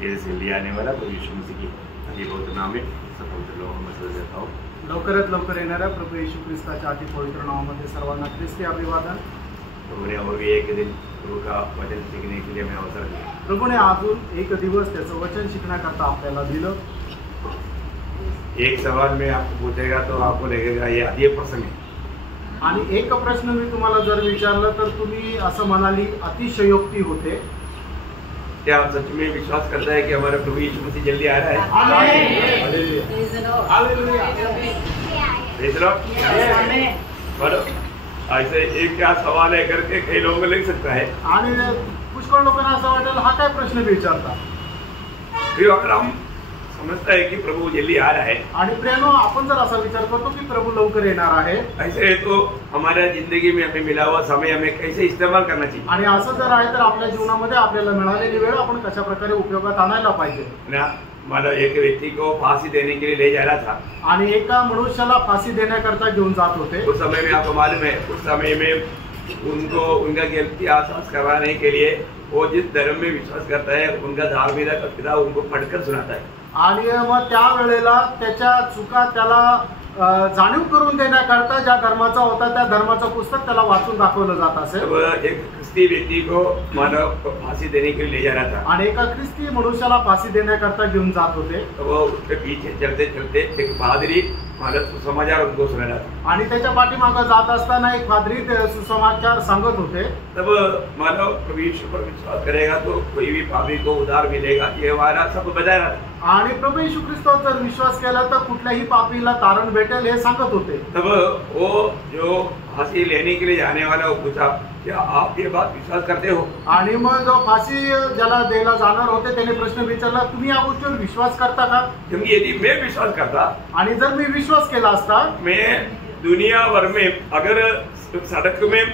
तेरे से लिया आने वाला प्रभु यीशु मसीह की अति पवित्र नाम में सब पवित्र लोगों में सदा देता हूँ। लवकरात लवकर येणाऱ्या प्रभू येशू ख्रिस्ताच्या अति पवित्र नावामध्ये सर्वांना ख्रिस्ती अभिवादन। प्रभु ने और भी एक दिन प्रभु का वचन सीखने के लिए हमें अवसर दिया। प्रभूने अजून एक दिवस त्याचं वचन शिकण्याकरता आपल्याला दिलं। एक सवाल में आपको पूछेगा तो आपको लगेगा ये अति प्रसंग है, आणि एक प्रश्न मी तुम्हाला जर विचारलं तर तुम्ही असं म्हणाली अतिशयोक्ती होते। क्या आप सच में विश्वास करता है कि हमारा प्रभु यीशु मसीह जल्दी आ रहा है? ऐसे एक क्या सवाल है करके कई लोगों को लग सकता है। आणि पुष्कळ लोकांना असं वाटेल हा काय प्रश्न विचारता। फिर अगर हम समझता है कि प्रभु जल्दी आ रहा है आणि प्रेम आपण जर असा विचार करतो की प्रभु लवकर येणार आहे, ऐसे तो हमारा जिंदगी में हमें मिला हुआ समय हमें कैसे इस्तेमाल करना चाहिए। आणि असं जर आहे तर आपल्या जीवनामध्ये आपल्याला मिळालेली वेळ आपण कशा प्रकारे उपयोगात आणायला पाहिजे ना। मतलब एक व्यक्ति को फांसी देने के लिए ले जा रहा था, आणि एका मनुष्याला फाशी देण्याकरता घेऊन जात होते। उस समय में आपको मालूम है, उस समय में उनको उनका गलती आश्वास करवाने के लिए वो जिस धर्म में विश्वास करता है उनका धार्मिक का पिता उनको पढ़कर सुनाता है। आणि मग त्या वेळेला त्याच्या चुका त्याला जाणीव करून देण्याकरता ज्या धर्माचा होता त्या धर्माचं पुस्तक त्याला वाचून दाखवलं जात असे। एक ख्रिस्ती व्यक्ति को मानव फांसी देने के लिए ले जा रहा था, आणि एका ख्रिस्ती मनुष्याला फाशी देण्याकरता घेऊन जात होते। तो वो उसके पीछे चलते चलते एक पादरी मानव सुसमाचार उनको सुना रहा था, आणि त्याच्या पाठीमागे जात असताना एक पादरी सुसमाचार सांगत होते। तब मानव प्रभु यीशु पर विश्वास करेगा तो कोई भी पापी को उद्धार मिलेगा, ये हमारा सब बता रहा था। आणि प्रभु येशू ख्रिस्तावर जर विश्वास केला तर कुठल्याही पापीला तारण भेटेल हे सांगत होते। तब वो जो फांसी लेने के लिए जाने वाला वो पूछा, क्या आप ये बात विश्वास करते हो? आणि मग जो फाशी ज्याला द्यायला जाणार होते त्याने प्रश्न विचारला, तुम्ही या गोष्टीवर विश्वास करता का? क्योंकि यदि मैं विश्वास करता, आणि जर मी विश्वास केला असता, मैं दुनिया भर में अगर सड़क में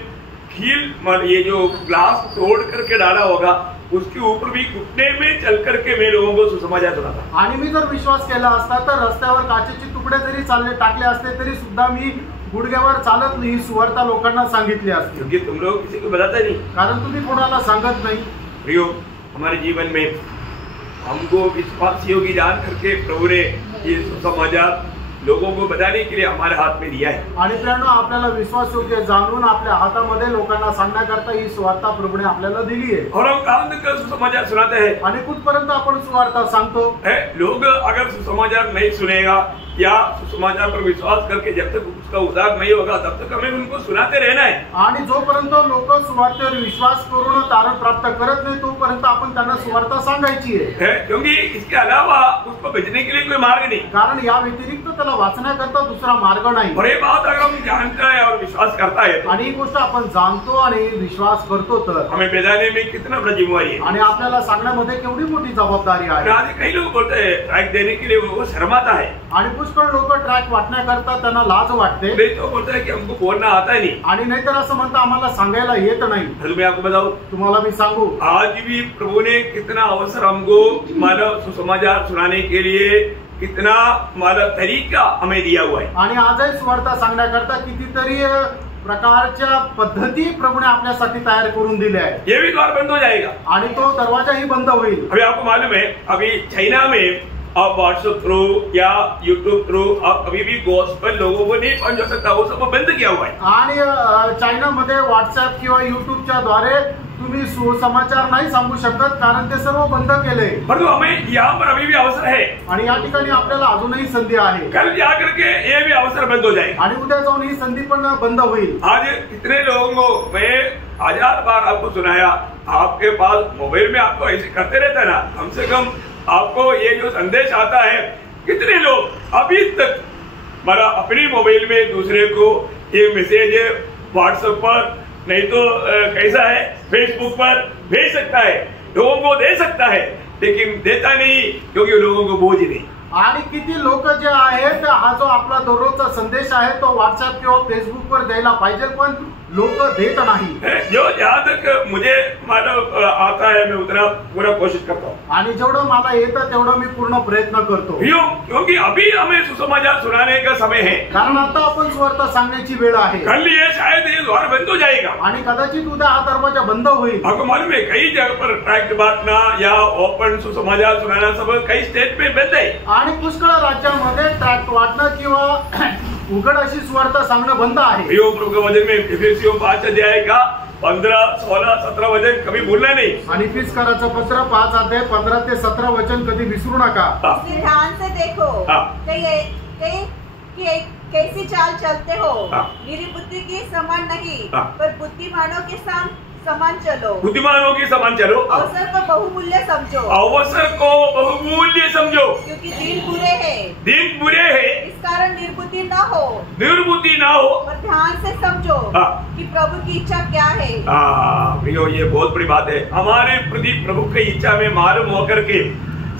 कील ये जो ग्लास तोड़ करके डाला होगा उसके ऊपर भी घुटने में चल करके मैं लोगों को सुसमाचार सुनाता। आणि मी जर विश्वास केला असता तर रस्त्यावर काचेचे तुकडे जरी टाकले असते तरी सुद्धा मी गुडघ्यावर चालत ही सुवार्ता लोकांना सांगितली असती। क्योंकि तुम लोग किसी को बताते नहीं, कारण तुम्ही कोणाला सांगत नाही। प्रियो, हमारे जीवन में हमको विश्वास योग्य जान करके प्रभु ने ये सुसमाचार लोगों को बताने के लिए हमारे हाथ में दिया है। आणि प्रेरणा आपल्याला विश्वास योग्य जाणून आपल्या हातामध्ये लोकांना सांगण्याकरता ही सुवार्ता प्रभूने आपल्याला दिली आहे। और हम कहाँ तक सुसमाचार सुनाते हैं? आणि कुठपर्यंत आपण सुवार्ता सांगतो? लोग अगर सुसमाचार नहीं सुनेगा या सुसमाचार पर विश्वास करके जब तक उसका उद्धार नहीं होगा तब तक हमें उनको सुनाते रहना है। आणि जोपर्यंत लोक सुवार्तेवर विश्वास करून तारण प्राप्त करत नाही तोपर्यंत आपण त्यांना सुवार्ता सांगायची आहे। क्योंकि इसके अलावा उसको बचने के लिए कोई मार्ग नहीं, कारण या व्यतिरिक्त त्याला वाचण्याकरता दुसरा मार्ग नाही। और ये बात अगर हम जानता है और विश्वास करता है आणि ही गोष्ट आपण जाणतो आणि विश्वास करतो तर हमें बताने में कितना बड़ा जिम्मेवारी है आणि आपल्याला सांगण्यामध्ये केवढी मोठी जबाबदारी आहे। आज कई लोग बोलते हैं ट्रैक देने के लिए वो शर्माता है, आणि पुष्कळ लोक ट्रॅक वाटण्याकरता त्यांना लाज वाटते। नहीं तो बोलता है कि हमको बोलना आता ही नहीं, आणि नाहीतर असं म्हणता आम्हाला सांगायला येत नाही। तो मैं आपको बताऊं, तुम्हाला मी सांगू, आज भी प्रभु ने कितना अवसर हमको मानव सुसमाचार सुनाने के लिए कितना मानव तरीका हमें दिया हुआ है। आणि आजही सुवार्ता सांगण्याकरता कितीतरी प्रकारच्या पद्धती प्रभूने आपल्यासाठी तयार करून दिल्या आहेत। ये भी द्वार बंद हो जाएगा आणि तो दरवाजाही बंद होईल। अभी आपको मालूम है, अभी चाइना में आप व्हाट्सएप थ्रू या यूट्यूब थ्रू आप अभी भी गॉस्पेल लोगों को नहीं पहुंचा सकता, वो सब बंद किया हुआ है। आणि चायनामध्ये व्हॉट्सअप किंवा युट्यूबच्या द्वारे तुम्ही सुसमाचार नाही सांगू शकत कारण ते सर्व बंद केले। परंतु हमें यहाँ पर अभी भी अवसर है, आणि या ठिकाणी आपल्याला अजूनही संधी आहे। कल जाकर के ये भी अवसर बंद हो जाएगा आणि उद्या जाऊन ही संधी पण बंद होईल। आज कितने लोगों को मैं 1000 बार आपको सुनाया, आपके पास मोबाइल में आपको ऐसे करते रहता है ना, कम से कम आपको ये जो संदेश आता है, कितने लोग अभी तक मेरा अपनी मोबाइल में दूसरे को ये मैसेज व्हाट्सएप पर नहीं तो कैसा है फेसबुक पर भेज सकता है, लोगों को दे सकता है, लेकिन देता नहीं क्योंकि लोगों को बोझ नहीं। आणि किती लोक जे आहेत हा जो आपला दररोजचा संदेश आहे तो व्हॉट्सअप किंवा फेसबुक वर द्यायला पाहिजे, पण लोक देत नाही। जो जहाँ तक मुझे मालूम आता है मैं उतना पूरा कोशिश करता हूँ, आणि जेवढं मला येतं तेवढं मी पूर्ण प्रयत्न करतो। क्योंकि अभी हमें सुसमाचार सुनाने का समय है, कारण आता आपण सुवार्ता सांगण्याची वेळ आहे। कल ये शायद ये द्वार बंद हो जाएगा आणि कदाचित उद्या हा दरवाजा बंद होईल। आपको मालूम है कई जगह पर ट्रैक्ट बांटना या ओपन सुसमाचार सुनाना सब कई स्टेट पे बंद है। आणि पुष्कळ राज्यामध्ये ट्रॅक्ट वाटणं किंवा उघड अशी सुवार्ता सांगणं बंद आहे। प्रभु के वचन में इफिसियों 5 अध्याय का 15, 16, 17 वचन कभी भूलना नहीं। आणि इफिसकाराचं पत्र 5 अध्याय 15 ते 17 वचन कधी विसरू नका। इसलिए ध्यान से देखो कैसी चाल चलते हो, मेरी बुद्धि के समान नहीं पर बुद्धिमानों के समान चलो। बुद्धिमानों के समान चलो, अवसर को बहुमूल्य समझो, अवसर को बहुमूल्य समझो, क्योंकि दिन बुरे हैं, दिन बुरे हैं, इस कारण निर्बुद्धि न हो, निर्बुद्धि ना हो, और ध्यान से समझो कि प्रभु की इच्छा क्या है। प्रियो ये बहुत बड़ी बात है, हमारे प्रति प्रभु की इच्छा में मालूम होकर के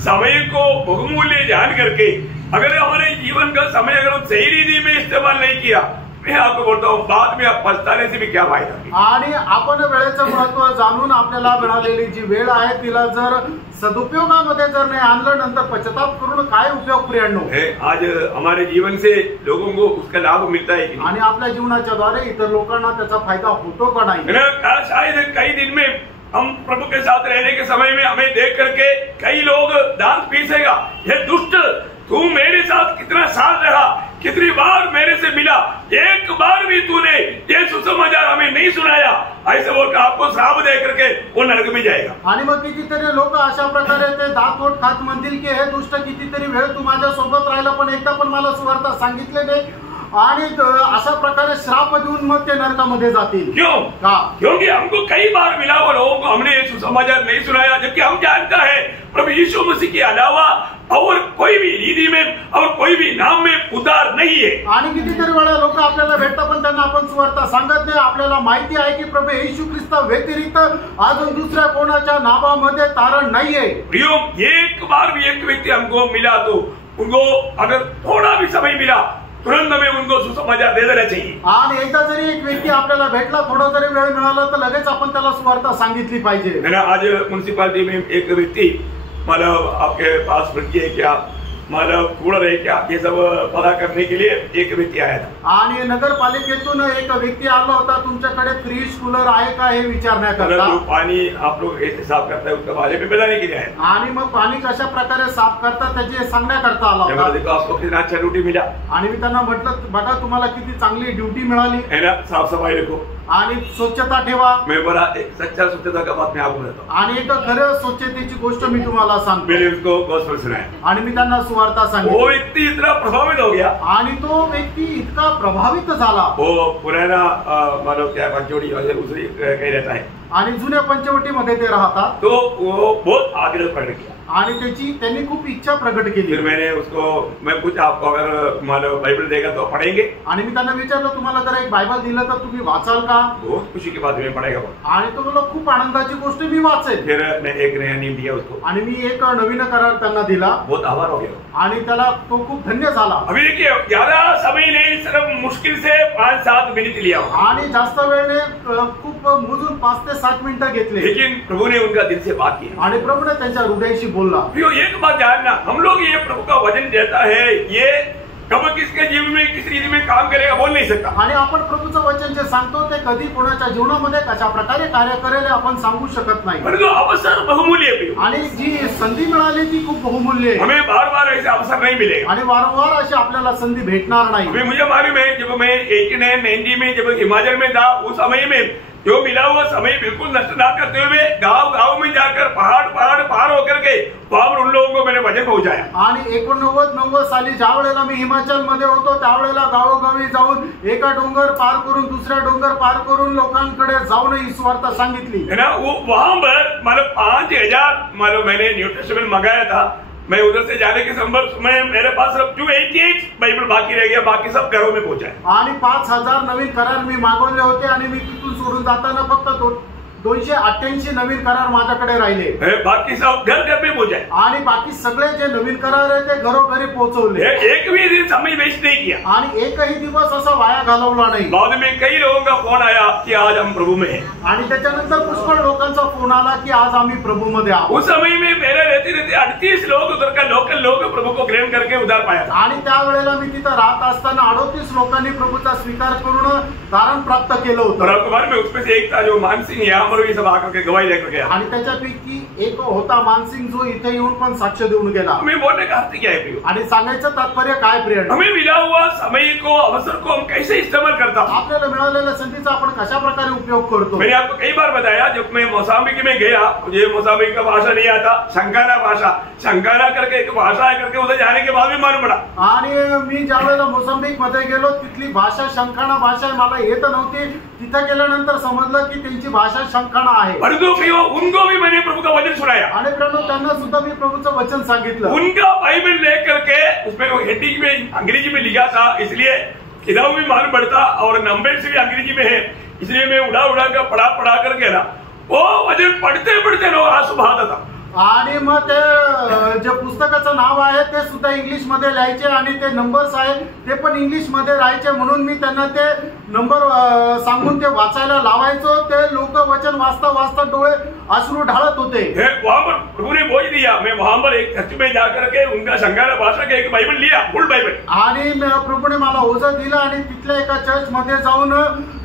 समय को बहुमूल्य जान करके अगर हमारे जीवन का समय अगर हम सही रीति में इस्तेमाल नहीं किया, मैं आपको बोलता हूँ बाद में आप पछताने से भी क्या फायदा। आणि आपण वेळेचं महत्व जाणून आपल्याला मिळालेली जी वेळ आहे तिला जर सदुपयोगामध्ये जर नाही आणलं नंतर पश्चाताप करून काय उपयोग प्रियांनो। आज हमारे जीवन से लोगों को उसका लाभ मिलता है आणि आपल्या जीवनाच्या द्वारे इतर लोकांना त्याचा फायदा होतो का नाही। शायद कई दिन में हम प्रभु के साथ रहने के समय में हमें देख करके कई लोग दांत पीसेगा, ये दुष्ट तू मेरे साथ कितना साल रहा, कितनी बार मेरे से मिला, एक बार भी तूने ये सुसमाचार हमें नहीं सुनाया, ऐसे बोलकर आपको श्राप दे करके वो नरक में जाएगा। आणि मग कितीतरी लोक अशा प्रकारे ते दात ओठ खात म्हणतील की हे दुष्ट कितीतरी वेळ तू माझ्या सोबत राहिला पण एकदा पण मला सुवार्ता सांगितले नाही, आणि अशा प्रकारे श्राप देऊन मग ते नरकामध्ये जातील। क्यों? क्योंकि हमको कई बार मिला वो लोगों को हमने सुसमाचार नहीं सुनाया, जबकि हम जानता है प्रभु यीशु मसीह के अलावा और कोई भी रीति में और कोई भी नाम में उद्धार नहीं है। आणि कितीतरी वेळा लोक आपल्याला भेटतात पण त्यांना आपण सुवार्ता सांगत नाही। आपल्याला माहिती आहे की प्रभू येशू ख्रिस्त व्यतिरिक्त अजून दुसऱ्या कोणाच्या नावामध्ये तारण नाहीये। प्रियो एक बार भी एक व्यक्ति हमको मिला तो उनको अगर थोड़ा भी समय मिला तुरंत हमें उनको सुसमाचार दे देना चाहिए। आणि एकदा जरी एक व्यक्ती आपल्याला भेटला, थोडा जरी वेळ मिळाला तर लगेच आपण त्याला सुवार्ता सांगितली पाहिजे। आज म्युनिसिपालिटी में एक व्यक्ति मतलब आपके पास भर्ती है क्या, मतलब कूड़ा है क्या, ये सब पता करने के लिए एक व्यक्ति आया था। आणि नगरपालिकेतून एक व्यक्ती आला होता तुमच्याकडे फ्रीज कूलर आहे का हे विचारण्याकरता। जो पानी आप लोग कैसे साफ करता है उसके बारे में बताने के लिए आया। आणि मग पाणी कशा प्रकारे साफ करतात त्याचे सांगण्याकरता आला होता। देखो आपको कितना अच्छा ड्यूटी मिला, आणि मी त्यांना म्हटलं बघा तुम्हाला किती चांगली ड्यूटी मिळाली है ना, साफ सफाई रखो आणि स्वच्छता ठेवा। मैं बड़ा एक सच्चा स्वच्छता का बात मैं आपको बताता हूँ, आणि एक खरं स्वच्छतेची गोष्ट मी तुम्हाला सांगतो। मैंने उसको गॉस्पेल सुनाया आणि मी त्यांना सुवार्ता सांगितली। वो व्यक्ति इतना प्रभावित हो गया आणि तो व्यक्ती इतका प्रभावित झाला। वो पुराना मानो क्या पंचवटी उसरी कहीं रहता है आणि जुन्या पंचवटीमध्ये ते राहतात, तो वो बहुत आग्रह प्रकट किया आणि त्यांनी खूप इच्छा प्रकट केली। फिर मैंने उसको मैं पूछा आपको अगर मानो बाइबल देगा तो पढ़ेंगे, आणि मी त्यांना विचारलं तुम्हाला जर एक बायबल दिलं तर तुम्ही वाचाल का। बहुत खुशी की बात में पढ़ेगा वो, आणि तो बोलला खूप आनंदाची गोष्ट मी वाचेल। फिर एक नया नियम दिया उसको आणि मी एक नवीन करार त्यांना दिला, बहुत आभार हो गया आणि त्याला तो खूप धन्य झाला। अभी देखिए ज्यादा समय नहीं, सिर्फ मुश्किल से 5-7 मिनट लिया आणि जास्त वेळने खूप मोजून 5 ते 7 मिनिटं घेतले, लेकिन प्रभु ने उनका दिल से बात की आणि प्रभूने त्यांच्या हृदयाशी बोलला। एक बात जानना, हम लोग ये प्रभु का वचन देता है, ये कब किसके जीवन में किस रीति में काम करेगा बोल नहीं सकता। आणि आपण प्रभूचं वचन जे सांगतो ते कधी कोणाच्या जीवनामध्ये कशा प्रकारे कार्य करेल आपण सांगू शकत नाही, परंतु अवसर बहुमूल्य है। आणि जी संधी मिळाली ती खूप बहुमूल्य आहे। हमें बार बार ऐसे अवसर नहीं मिलेगा आणि वारंवार अशी आपल्याला संधी भेटणार नाही। मुझे मालूम है जब मैं 89-90 में जब हिमाचल में था उस समय में जो मिला हुआ समय बिल्कुल नष्ट ना करते हुए गांव गांव में जाकर पहाड़ पार होकर के वहां पर उन लोगों को मैंने वचन पहुंचाया। आणि 89-90 साली ज्या वेळेला मी हिमाचल मध्ये होतो त्यावेळेला गावोगावी जाऊन एका डोंगर पार करून दुसऱ्या डोंगर पार करून लोकांकडे जाऊन ही सुवार्ता सांगितली है ना। वो वहां पर मतलब 5000 मतलब मैंने न्यू टेस्टामेंट मंगाया था, मैं उधर से जाने के संबंध में मेरे पास सिर्फ 288 बाइबल बाकी रह गया, बाकी सब घरों में पहुंचा है। आणि 5000 नवीन करार मी मागवले होते आणि मी तिथून सोडून जाताना फक्त 288 नवीन करार माझ्याकडे राहिले, बाकी सब घर घर में पहुंचाए, आणि बाकी सगळे जे नवीन करार आहे ते घरोघरी पोहोचवले, एक भी दिन समय वेस्ट नहीं किया, आणि एकही दिवस असा वाया घालवला नाही। बाद में कई लोगों का फोन आया कि आज हम प्रभु में हैं, आणि त्याच्यानंतर पुष्कळ लोकांचा फोन आला की आज आम्ही प्रभू मध्ये आहोत। उस समय में मेरे रहते रहते 38 लोग उधर का लोकल लोग प्रभु को ग्रहण करके उधार पाया, आणि त्यावेळेला मी तिथं राहत असताना 38 लोकांनी प्रभूचा स्वीकार करून तारण प्राप्त केलं और होतं। आपको मालूम है उसमें से एक था जो मानसिंह यहाँ पर भी सब आकर के गवाही लेकर गया, आणि त्याच्यापैकी एक होता मानसिंग जो इथे येऊन पण साक्ष देऊन गेला। हमें बोलने का अर्थ क्या है प्रियो? आणि सांगायचं तात्पर्य काय प्रिय? हमें मिला हुआ समय को अवसर को हम कैसे इस्तेमाल करता हूँ? आपल्याला मिळालेल्या संधीचा आपण कशा प्रकारे उपयोग करतो? मैंने आपको कई बार बताया जब मैं मोसाम्बिक में गया, मुझे मोसाम्बिक का भाषा नहीं आता, शंकाना भाषा, शंकाना करके एक भाषा है करके उधर जाने के बाद भी मालूम पड़ा। आणि मी ज्यावेळेला मोसंबिक मध्ये गेलो तिथली भाषा शंकाना भाषा आहे, मला येत नव्हती। तिथं गेल्यानंतर समजलं की त्यांची भाषा शंकाना आहे। परंतु प्रियो उनको भी मैंने प्रभु का वचन सुनाया, आणि त्यांना सुद्धा मी प्रभूचं वचन सांगितलं। उनका बाइबल लेकर के उसमें वो हिंदी में अंग्रेजी में लिखा था, इसलिए किताब भी मालूम पड़ता और नंबर से भी अंग्रेजी में है, इसलिए मैं उड़ा उड़ा कर पढ़ा करके ना वो वचन पढ़ते पढ़ते लोग आंसू बहाता था। आणि मग ते जे पुस्तकाचं नाव आहे ते सुद्धा इंग्लिश मध्ये लिहायचे, आणि ते नंबर्स आहे ते पण इंग्लिश मध्ये राहायचे, म्हणून मी त्यांना ते नंबर सांगून ते वाचायला लावायचो। ते लोक वचन वाचता वाचता डोळे अश्रू ढाळत होते। वहां पर प्रभु ने बोल दिया, मैं वहां पर एक चर्च में जाकर के उनका संगाला भाषा का एक बाइबल लिया, फुल बाइबल, आणि प्रभूने मला ओझं दिलं आणि तिथल्या एका चर्च मध्ये जाऊन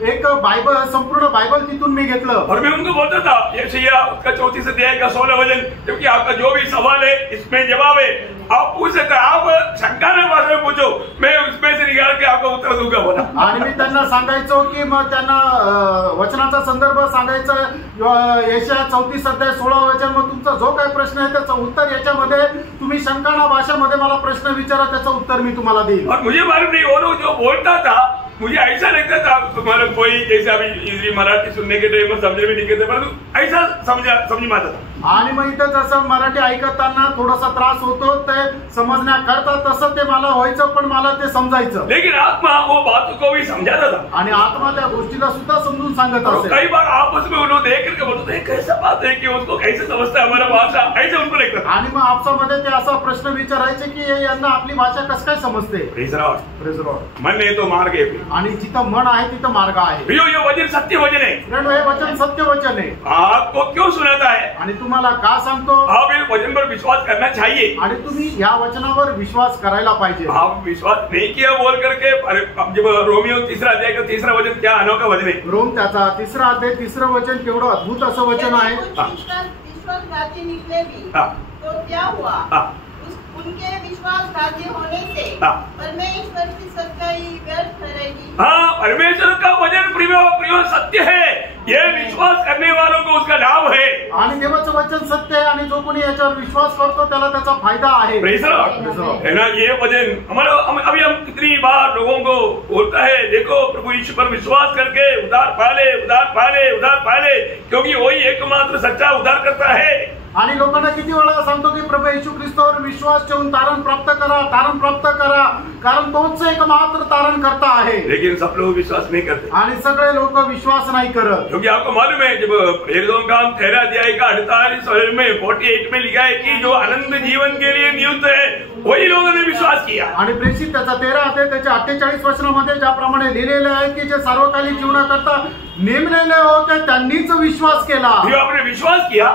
एक बाइबल, संपूर्ण बाइबल तिथून मी घेतलं। और मैं उनको बोलता था यशायाह उसका 34 अध्याय का 16 वचन, क्योंकि आपका जो भी सवाल है इसमें जवाब है, आप पूछ सकते, आप शंकाना भाषा में पूछो, मैं उसमें से निकाल के आपको उत्तर दूंगा बोला। आणि मी त्यांना सांगायचो की मग त्यांना वचनाचा संदर्भ सांगायचा, यशायाह 34 अध्याय 16 वचन, मग तुमचा जो काही प्रश्न आहे त्याचं उत्तर याच्यामध्ये तुम्ही शंकाना भाषेमध्ये मला प्रश्न विचारा, त्याचं उत्तर मी तुम्हाला देईन। और मुझे मालूम नहीं वो जो बोलता था, मुझे ऐसा लगता था तुम्हारा कोई जैसे अभी मराठी सुनने के टाइम में समझने में नहीं करते, परंतु ऐसा समझ में आता था। आणि मग इथं जसं मराठी ऐकताना थोडासा त्रास होतो ते समजण्याकरता, तसं ते मला व्हायचं, पण मला ते समजायचं। लेकिन आत्मा वो बात को भी समझाता था, आणि आत्मा त्या गोष्टीला सुद्धा समजून सांगत असे। कई बार आपस में उन्होंने देख करके बोलते थे कैसा बात है कि उसको कैसे समझता है हमारा भाषा, ऐसे उनको लगता था। आणि मग आपसामध्ये ते असा प्रश्न विचारायचे की यांना आपली भाषा कसं काय समजते। Praise Lord. मन है तो मार्ग है, आणि जिथं मन आहे तिथं मार्ग आहे। प्रियो ये वचन सत्य वचन है, हे वचन सत्य वचन आहे। आपको क्यों सुनाता है? आणि तुम्हाला का सांगतो? आप इस वचन पर विश्वास करना चाहिए, आणि तुम्ही या वचनावर विश्वास करायला पाहिजे। आप विश्वास नहीं किया बोल करके, जब रोमियो 3 अध्याय का 3 वचन, क्या अनोखा वचन है। रोम त्याचा 3 अध्याय 3 वचन केवढं अद्भुत असं वचन आहे। विश्वासघाती निकले भी तो क्या हुआ? उनके विश्वासघाती होने से परमेश्वर की सच्चाई व्यर्थ ठहरेगी। हाँ, परमेश्वर का वचन प्रियो सत्य है, ये विश्वास करने वालों को उसका लाभ है। आणि देवाचं वचन सत्य आहे, आणि जो कोणी याच्यावर विश्वास करतो त्याला त्याचा फायदा आहे। Praise Lord. है ना, ये वचन हमारा अभी हम कितनी बार लोगों को बोलता है, देखो प्रभु यीशु पर विश्वास करके उद्धार पा ले, उद्धार पा ले, उद्धार पा ले, क्योंकि वही एकमात्र सच्चा उद्धार करता है। आणि लोकांना किती वेळा सांगतो की प्रभू येशू ख्रिस्तावर विश्वास ठेवून तारण प्राप्त करा, तारण प्राप्त करा, कारण तोच एकमात्र तारण करता आहे। लेकिन सब लोग विश्वास नहीं करते, आणि सगळे लोक विश्वास नाही करत। क्योंकि आपको मालूम है जब प्रेरितों का 13 अध्याय का 48 में 48 में लिखा है कि जो अनंत जीवन के लिए नियुक्त है वही लोगों ने विश्वास किया। आणि प्रेषित त्याचा 13 अध्याय त्याच्या 48 वचनामध्ये ज्याप्रमाणे लिहिलेले आहे की जे सार्वकालिक जीवनाकरता नेमलेले होते त्यांनीच विश्वास केला। आपने विश्वास किया,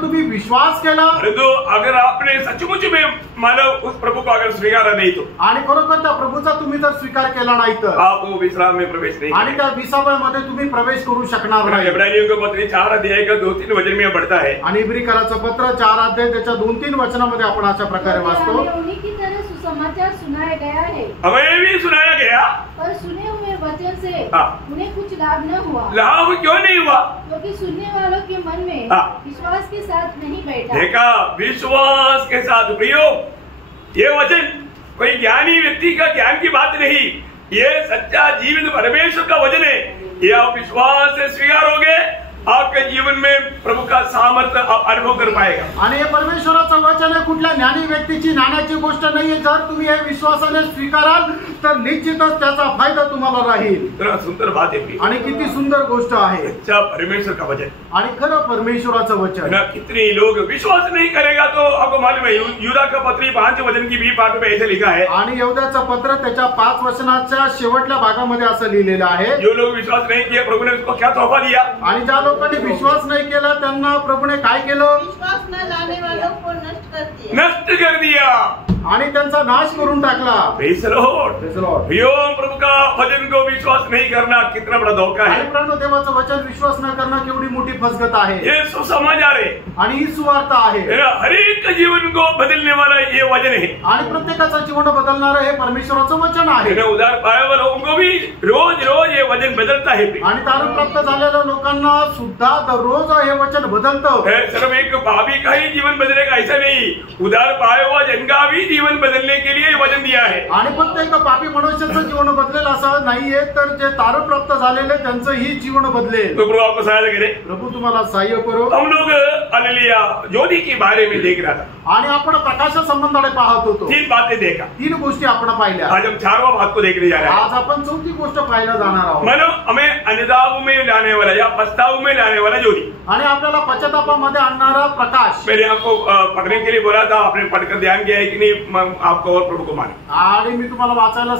तुम्ही विश्वास केला, परंतु अगर आपने सचमुच में मानो उस प्रभु को अगर स्वीकारा नहीं तो, आणि खरोखर त्या प्रभूचा तुम्ही जर स्वीकार केला नाही तर आप वो विश्राम में प्रवेश नहीं, आणि त्या विसाव्यामध्ये तुम्ही प्रवेश करू शकणार नाही। इब्रानियों का पत्र 4 अध्याय का 2-3 वचन में पढ़ता है, आणि इब्रिकराचं पत्र 4 अध्याय त्याच्या 2-3 वचनामध्ये आपण अशा प्रकारे वाचतो, की तरह सुसमाचार सुनाया गया है, हमें भी सुनाया गया, पर सुने हुए वचन से उन्हें कुछ लाभ न हुआ। लाभ क्यों नहीं हुआ? क्योंकि सुनने वालों के मन में विश्वास के साथ नहीं बैठा। देखा, विश्वास के साथ। प्रियो, ये वचन कोई ज्ञानी व्यक्ति का ज्ञान की बात नहीं, ये सच्चा जीवन परमेश्वर का वचन है। ये आप विश्वास से स्वीकारोगे, आपके जीवन में प्रभु का सामर्थ्य आप अनुभव कर पाएगा। आणि हे परमेश्वराचं वचन आहे, कुठल्या ज्ञानी व्यक्तीची ज्ञानाची गोष्ट नाहीये। जर तुम्ही हे विश्वासाने स्वीकाराल तर निश्चितच त्याचा फायदा तुम्हाला राहील. इतना सुंदर बात है प्रिय। आणि किती सुंदर गोष्ट आहे. अच्छा परमेश्वर का वचन आणि खरं परमेश्वराचं वचन. ना कितने लोग विश्वास नहीं करेगा तो आपको मालूम है यूदा का पत्री 5 वचन की 20 पाठ में ऐसे लिखा है। आणि यहूदाचं पत्र त्याच्या 5 वचनाच्या शेवटल्या भागामध्ये असं लिहिलेलं आहे, जो लोग विश्वास नहीं किया प्रभु ने उसको क्या तोहफा दिया। आणि ज्या लोकांनी विश्वास नाही केला त्यांना प्रभूने काय केलं? विश्वास न लाने वालों को नष्ट कर दिया। आणि त्यांचा नाश करून टाकला. Praise the Lord. Praise the Lord. प्रियो प्रभु का वचन को विश्वास नहीं करना कितना बड़ा धोखा है। आणि प्राणो देवाचं वचन विश्वास न करणं केवढी मोठी फसगत आहे. ये सुसमाचार है आणि ही सुवार्ता आहे. हर एक जीवन को बदलने वाला ये वचन है। आणि प्रत्येकाचं जीवन बदलणारं हे परमेश्वराचं वचन आहे. उदार पाए वाले लोगों को भी रोज रोज ये वचन बदलता है। आणि तारण प्राप्त झालेल्या लोकांना सुद्धा दररोज हे वचन बदलतं. सिर्फ एक भाभी का ही जीवन बदलेगा ऐसा नहीं, उदार पाए हुआ जन का भी जीवन बदलने के लिए वचन दिया है। आणि फक्त एक पापी मनुष्याचं जीवन बदलेल असं नाहीये, तर जे तारण प्राप्त झालेले त्यांचंही जीवन बदलेल. तो प्रभु आपको सहायता करे। प्रभू तुम्हाला सहाय्य करो. हम लोग हालेलुया ज्योति के बारे में देख रहा था। आणि आपण प्रकाशा संबंधाकडे पाहत होतो. 3 बातें देखा। 3 गोष्टी आपण पाहिल्या. आज हम 4वां बात को देखने जा रहे हैं। आज आपण 4थी गोष्ट पाहायला जाणार आहोत. मानो हमें अनुताप में लाने वाला या पछताव में लाने वाला ज्योति। आणि आपल्याला पश्चातापामध्ये आणणारा प्रकाश. मैंने आपको पढ़ने के लिए बोला था, आपने पढ़कर ध्यान किया है कि नहीं आपको और प्रभु को माने। आणि मी तुम्हाला वाचायला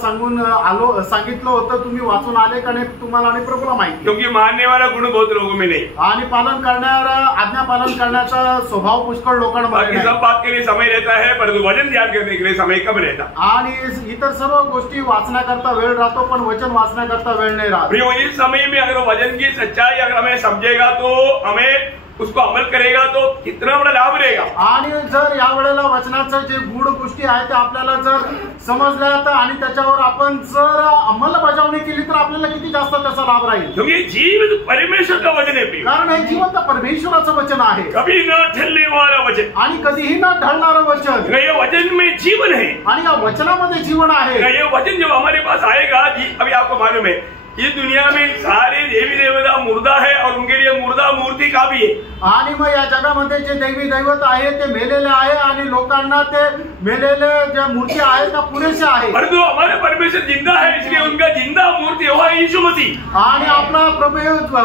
सांगितलं होतं, तुम्ही वाचून आले का नाही तुम्हाला आणि प्रभूला माहिती. क्योंकि मानने वाला गुण बहुत लोगों में नहीं। आणि पालन करणारा आज्ञा पालन करण्याचा स्वभाव पुष्कळ लोकांमध्ये बाकी सब बात के लिए समय रहता है, परंतु वचन ध्यान करने के लिए समय कम रहता। आणि इतर सर्व गोष्टी वाचण्याकरता वेळ राहतो, पण वचन वाचण्याकरता वेळ नाही राहत. प्रियो इस समय में अगर वचन की सच्चाई अगर हमें समझेगा तो हमें उसको अमल करेगा तो कितना बड़ा लाभ रहेगा। आणि जर या वेळेला वचनाचं जे गूढ गोष्टी आहेत ते आपल्याला जर समजल्या तर आणि त्याच्यावर आपण जर अंमलबजावणी केली तर आपल्याला किती जास्त त्याचा लाभ राहील. क्योंकि जीवित परमेश्वर का वचन है प्रियो। कारण हे जिवंत परमेश्वराचं वचन आहे. कभी न ठहरने वाला वचन। आणि कधीही न ढळणारं वचन. ये वचन में जीवन है। आणि या वचनामध्ये जीवन आहे. ये वचन जब हमारे पास आएगा, अभी आपको मालूम है इस दुनिया में सारे देवी देवता मुर्दा है और उनके लिए मुर्दा मूर्ति का भी है। आणि मग या जगामध्ये जे देवी दैवत आहे ते मेलेले आहे आणि लोकांना ते मेलेले ज्या मूर्ती आहेत त्या पुरेशा आहे। परंतु हमारे परमेश्वर जिंदा है, इसलिए उनका जिंदा मूर्ति हुआ यीशु मसीह। आणि आपला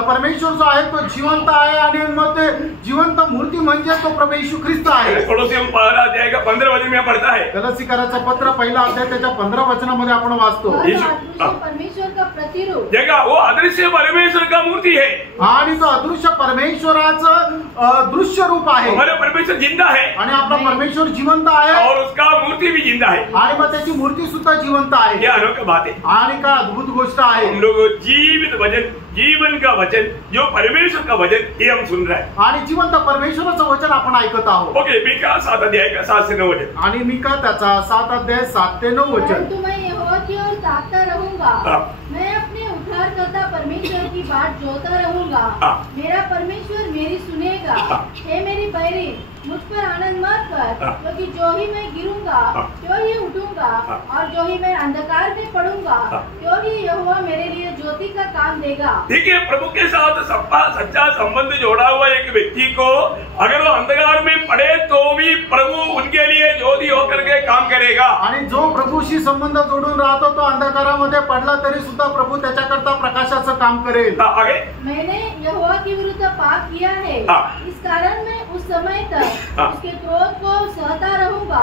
परमेश्वर जो आहे तो जिवंत आहे आणि मग ते जिवंत मूर्ती म्हणजे तो प्रभू येशू ख्रिस्त आहे। कोलोसियम 15 वचन में पढ़ता है। गलातियराचं पत्र पहिला अध्याय त्याच्या 15 वचनामध्ये आपण वाचतो। परमेश्वर का प्रतिरूप देखा वो अदृश्य परमेश्वर का मूर्ति है आणि तो अदृश्य परमेश्वराचं दृश्य रूप आहे। हमारा परमेश्वर जिंदा है आणि आपला परमेश्वर जिवंत आहे और उसका मूर्ति भी जिंदा है आणि मग त्याची मूर्ती सुद्धा जिवंत आहे। ये अनोखी बात है आणि का अद्भुत गोष्ट आहे। हम लोग जीवित वचन, जीवन का वचन, जो परमेश्वर का वचन, ये हम सुन रहे हैं आणि जिवंत परमेश्वराचं वचन आपण ऐकत आहोत। ओके, मीका 7 अध्याय का 7 से 9 वचन। आणि मीका त्याचा 7 अध्याय 7 ते 9 वचन। मैं यहोवा की ओर ताकता रहूंगा, मैं अपने उद्धारकर्ता परमेश्वर की बाट जोता रहूंगा। मेरा परमेश्वर मेरी सुनेगा। हे मेरी बैरी, मुझ पर आनंद मत कर, क्योंकि जो ही मैं गिरूंगा त्यों ही उठूंगा, और जो ही मैं अंधकार में पड़ूंगा त्यों ही यहोवा मेरे लिए ज्योति का काम देगा। ठीक है, प्रभु के साथ सच्चा संबंध जोड़ा हुआ एक व्यक्ति को अगर वो अंधकार में पड़े तो भी प्रभु उनके लिए ज्योति होकर के काम करेगा। आणि जो प्रभूशी संबंध जोडून राहतो तो अंधकारामध्ये पडला तरी सुद्धा प्रभू त्याच्याकरता प्रकाशाचं काम करेल। आगे, मैंने यहोवा के विरुद्ध पाप किया है, इस कारण मैं उस समय तक उसके क्रोध को सहता रहूंगा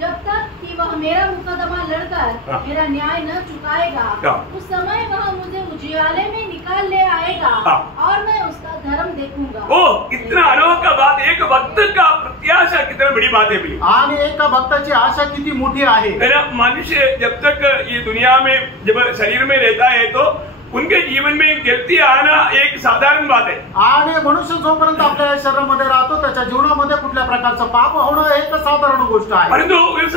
जब तक कि वह मेरा मुकदमा लड़कर मेरा न्याय न चुकाएगा। उस समय वह मुझे उजियाले में निकाल ले आएगा और मैं उसका धर्म देखूंगा। ओह, इतना अनोखा बात, एक भक्त का प्रत्याशा कितनी बड़ी बात है भी। आणि एका भक्ताची आशा किती मोठी आहे। मनुष्य जब तक ये दुनिया में जब शरीर में रहता है तो उनके जीवन में गिरती आना एक साधारण बात है। आणि मनुष्य जोपर्यंत आपल्या शरीरामध्ये राहतो त्याच्या जीवनामध्ये कुठल्या प्रकारचं पाप होणं एक साधारण गोष्ट आहे। परंतु उस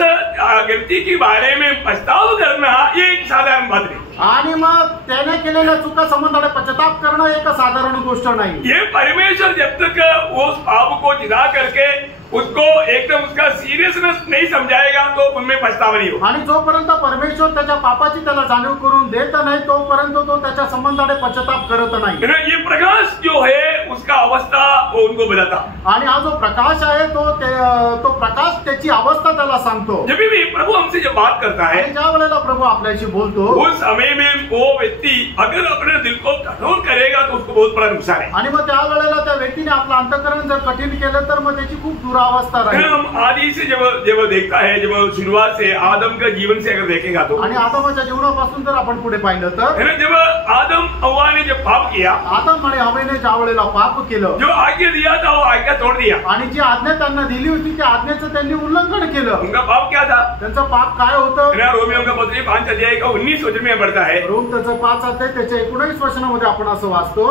गिरती के बारे में पछतावा करना ये एक साधारण बात नहीं। आणि मग त्याने केलेल्या चुका संबंधाने पश्चाताप करणं एक साधारण गोष्ट नाही। ये परमेश्वर जब तक उस पाप को जिदा करके उसको उसको एकदम उसका सीरियसनेस नहीं समझाएगा तो उनमें पछतावा नहीं होगा। आणि जोपर्यंत परमेश्वर त्याच्या पापाची त्याला जाणीव करून देत नाही तोपर्यंत तो त्याच्या संबंधाने पश्चाताप करत नाही। ये प्रकाश जो है उसका अवस्था वो उनको बताता। आणि हा जो प्रकाश आहे तो प्रकाश त्याची अवस्था त्याला सांगतो। जब भी प्रभु हमसे जब बात करता है, ज्या वेळेला प्रभू आपल्याशी बोलतो उस समय में वो व्यक्ति अगर अपने दिल को कठोर करेगा तो उसको बहुत बड़ा नुकसान है। आणि मग त्या वेळेला त्या व्यक्तीने आपलं अंतःकरण जर कठीण केलं तर मग त्याची खूप दुरावस्था राहील। हम आदि से जब देखता है, जब शुरुआत से आदम का जीवन से अगर देखेगा तो, आणि आदमाच्या जीवनापासून जर आपण पुढे पाहिलं तर जब आदम हव्वा ने जब पाप किया, आदम आणि हव्वाने ज्या वेळेला पाप केलं, जो आज्ञा दिया था वो आज्ञा तोड़ दिया, आणि जी आज्ञा त्यांना दिली होती त्या आज्ञेचं त्यांनी उल्लंघन केलं। उनका पाप क्या था? त्यांचं पाप काय होतं? रोमियो का पत्री 5 अध्याय का 19 वचन में पढ़ता है, रोम त्याचं 5 अध्याय त्याच्या 19 वचनामध्ये आपण असं वाचतो,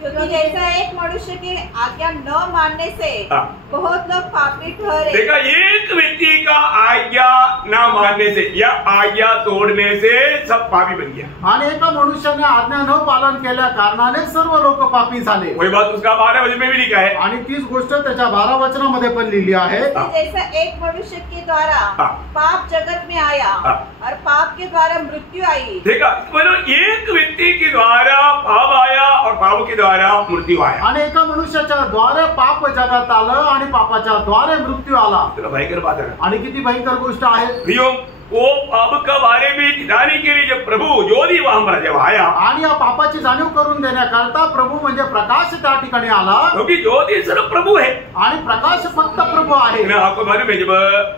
क्योंकि जैसा एक मनुष्य की आज्ञा न मानने से बहुत लोग पापी ठहरे। देखा, एक व्यक्ति का आज्ञा न मानने से या आज्ञा तोड़ने से सब पापी बन गया। आणि एका मनुष्याने आज्ञा न पालन केल्या कारणाने सर्व लोक पापी झाले। वही बात उसका 12 वचन में भी लिखा है, आणि तीच गोष्ट त्याच्या 12 वचनामध्ये पण लिहिली आहे। जैसा एक मनुष्य के द्वारा पाप जगत में आया और पाप के द्वारा मृत्यु आई। देखा, मतलब एक व्यक्ति के द्वारा पाप आया और पाप के द्वारा मृत्यू आया। आणि एका मनुष्याच्या द्वारे पाप जगात आलं आणि पापाच्या द्वारे मृत्यू आला। भयंकर बात है आणि किती भयंकर गोष्ट आहे। वो पाप का बारे में दिखाने के लिए जब प्रभु ज्योति वहां पर जब आया, आणि या पापाची जाणीव करून देण्याकरता प्रभु म्हणजे प्रकाश त्या ठिकाणी आला, क्योंकि ज्योति सिर्फ प्रभु है आणि प्रकाश फक्त प्रभु आहे। आपको मालूम है, जब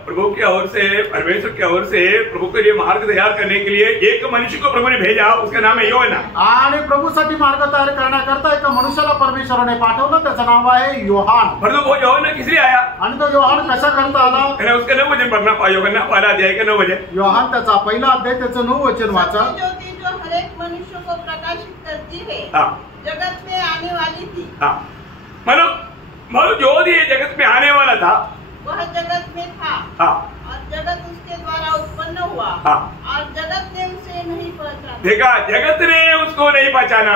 प्रभु की ओर से, परमेश्वर की ओर से प्रभु के लिए मार्ग तैयार करने के लिए एक मनुष्य को प्रभु ने भेजा, उसका नाम है योहन्ना। आणि प्रभूसाठी मार्ग तयार करण्याकरता एका मनुष्याला परमेश्वराने पाठवलं, त्याचं नाव आहे योहान। परंतु वो योहन्ना किस लिए आया? आणि तो योहान कशा करता आला? उसका 9 वचन पढ़ना, योहन्ना 12 अध्याय का 9 वचन। योहान त्याचा 1 अध्याय त्याचं 9 वचन वाचा। ज्योति जो हर एक मनुष्य को प्रकाशित करती है, जगत में आने वाली थी। मतलब ज्योति जगत में आने वाला था, वह जगत में था और जगत उसके द्वारा उत्पन्न हुआ और जगत ने उसे नहीं पहचाना। देखा, जगत ने उसको नहीं पहचाना।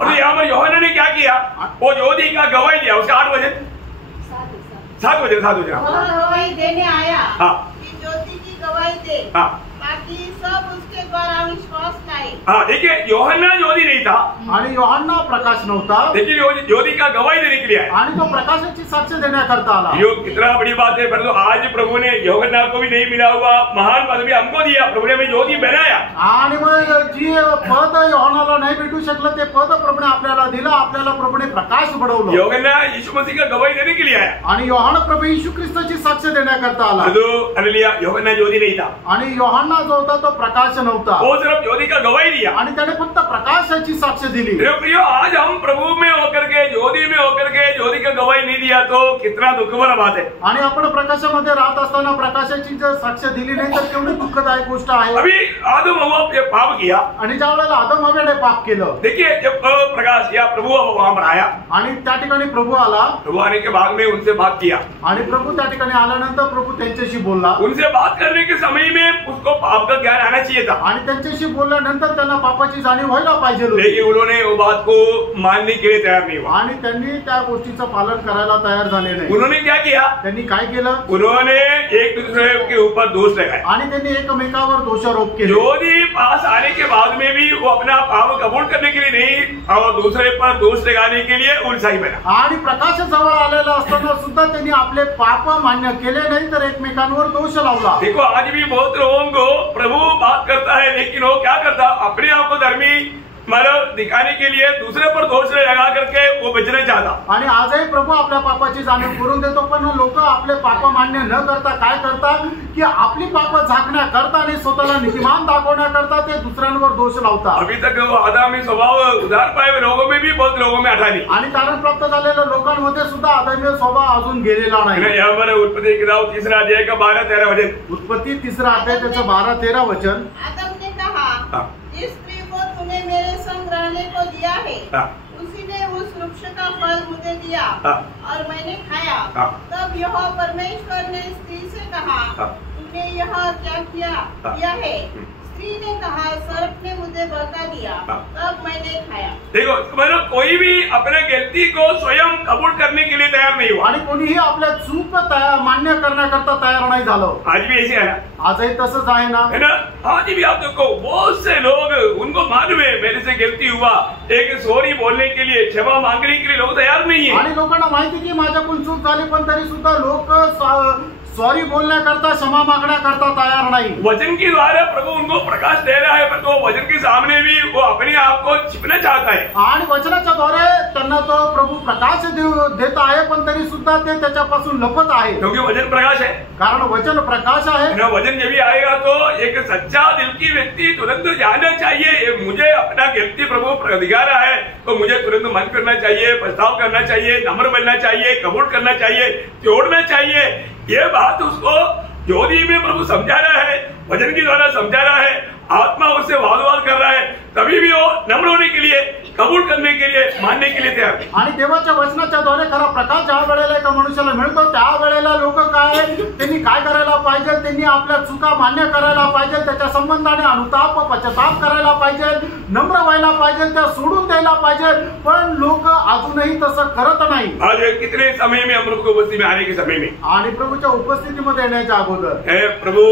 और यहाँ पर यूहन्ना ने क्या किया? वो ज्योति का गवाही दिया। उसका 8 वचन 7 वचन वह गवाही देने आया कि ज्योति की गवाही दे, ताकि सब उसके द्वारा विश्वास लाए। देखिए, यूहन्ना ज्योति नहीं था आणि योहान्ना प्रकाश नव्हता, देखिए ज्योति का गवाही देने के लिए आया आणि तो प्रकाशाची साक्ष देण्याकरता आला। यो कितना बड़ी बात है। परंतु आज प्रभु ने यूहन्ना को भी नहीं मिला हुआ महान पदवी हमको दिया, प्रभु ने हमें ज्योति बनाया। आणि मग जी पद योहानाला नाही भेटू शकलं ते पद प्रभूने आपल्याला दिलं, आपल्याला प्रभूने प्रकाश बनवलं। यूहन्ना यीशु मसीह का गवाही देने के लिए आया आणि योहान प्रभू येशू ख्रिस्ताची साक्ष देण्याकरता आला। हालेलुया। यूहन्ना ज्योति नहीं था, आणि योहान्ना जो होता तो प्रकाश नव्हता, वो सिर्फ ज्योति का गवाही दिया आणि त्याने फक्त प्रकाशाची साक्ष दिली। प्रियो, आज हम प्रभु में होकर के, ज्योति में होकर के ज्योति का गवाही नहीं दिया तो कितना दुख भरा बात है। आणि आपण प्रकाशामध्ये राहत असताना प्रकाशाची जर साक्ष दिली नाही तर केवढी दुःखदायक गोष्ट आहे। अभी आदम हव्वा ने पाप किया, आणि ज्या वेळेला आदम हव्वाने पाप केलं, देखिए जब प्रकाश या प्रभु वहां पर आया, आणि त्या ठिकाणी प्रभू आला, प्रभु आने के बाद में उनसे बात किया, आणि प्रभू त्या ठिकाणी आल्यानंतर प्रभू त्यांच्याशी बोलला। उनसे बात करने के समय में उसको पाप का ज्ञान आना चाहिए था, आणि त्यांच्याशी बोलल्यानंतर त्यांना पापाची जाणीव व्हायला पाहिजे होती, लेकिन उन्होंने वो बात को मानने के लिए तैयार नहीं हुआ। आणि त्यांनी त्या गोष्टीचं पालन करायला तयार झाले नाही। उन्होंने क्या किया? त्यांनी काय केलं? उन्होंने एक दूसरे के ऊपर दोष लगाया, आणि त्यांनी एकमेकावर दोषारोप केले। ज्योति पास आने के बाद में भी वो अपना पाप कबूल करने के लिए नहीं और दूसरे पर दोष लगाने के लिए उलझाई बना। आणि प्रकाश जवळ आलेला असताना सुद्धा त्यांनी आपले पाप मान्य केले नाही तर एकमेकांवर दोष लावला। देखो, आज भी बहुत लोगों को प्रभु बात करता है, लेकिन वो क्या करता? अपने आप को धर्मी मतलब दिखाने के लिए दूसरे पर दोष लगा करके वो बचना चाहता। आणि आजही प्रभू आपल्या पापाची जाणीव करून देतो, पण लोक आपले पाप मान्य न करता काय करतात की आपली पाप झाकण्याकरता आणि स्वतःला नीतिमान दाखवण्याकरता ते दुसऱ्यांवर दोष लावतात। अभी तक वो आदमी स्वभाव उधार पाए हुए लोगों में भी बहुत लोगों में हटा नहीं, आणि तारण प्राप्त झालेल्या लोकांमध्ये सुद्धा आदमी स्वभाव अजून गेलेला नाही। यहाँ पर उत्पत्ति किताब 3 अध्याय का 12-13 वचन, उत्पत्ती 3 अध्याय त्याचं 12-13 वचन। आदम ने कहा, जिस स्त्री को तूने मेरे संग रहने को दिया है, उसी ने उस वृक्ष का फल मुझे दिया और मैंने खाया। तब यहोवा परमेश्वर ने स्त्री से कहा, तूने यह क्या किया है? स्त्री ने कहा, सर्प ने मुझे बहका दिया, तब मैंने खाया। देखो, मतलब कोई भी अपने गलती को स्वयं कबूल करने के लिए तैयार आणि कोणीही आपल्या चूक मान्य करण्याकरता तयार नाही झालं. आज भी ऐसे है ना, आजही तसंच आहे ना. है ना. आज भी आप देखो बहुत से लोग, उनको मालूम है मेरे से गलती हुआ, एक सॉरी बोलने के लिए, क्षमा मांगने के लिए लोग तैयार नहीं है. आणि लोकांना माहिती की माझ्याकडून चूक झाली, पण तरी सुद्धा लोक सॉरी बोलण्याकरता, क्षमा मागण्याकरता तयार नाही. वचन के द्वारा प्रभु उनको प्रकाश दे रहा है, पर तो वचन के सामने भी वो अपने आप को छिपना चाहता है. आणि वचनाच्या द्वारे त्यांना तो प्रभू प्रकाश देत आहे, पण तरी सुद्धा ते त्याच्यापासून लपत आहे. क्योंकि वचन प्रकाश है, कारण वचन प्रकाश आहे. वचन जब भी आएगा तो एक सच्चा दिल की व्यक्ति तुरंत जानना चाहिए, मुझे अपना गलती प्रभु दिखा रहा है तो मुझे तुरंत मन करना चाहिए, पछताव करना चाहिए, नम्र बनना चाहिए, कबूल करना चाहिए, छोड़ना चाहिए. ये बात उसको ज्योति में प्रभु समझा रहा है, वचन के द्वारा समझा रहा है, आत्मा उससे वाद कर रहा है, तभी भी वो नम्र होने के लिए, कबूल करने के लिए, मानने के लिए तयार. आणि देवाच्या वचनाच्या द्वारे खरा प्रकाश ज्या वेळेला एका मनुष्याला मिळतो, त्या वेळेला लोक काय, त्यांनी काय करायला पाहिजे, त्यांनी आपल्या चुका मान्य करायला पाहिजे, त्याच्या संबंधाने अनुताप पश्चाताप करायला पाहिजे, नम्र व्हायला पाहिजे, त्या सोडून द्यायला पाहिजे. पण लोक अजूनही तसं करत नाही. आज कितने समय में हम प्रभु की उपस्थिति में आने के समय में, आणि प्रभूच्या उपस्थितीमध्ये येण्याच्या अगोदर प्रभु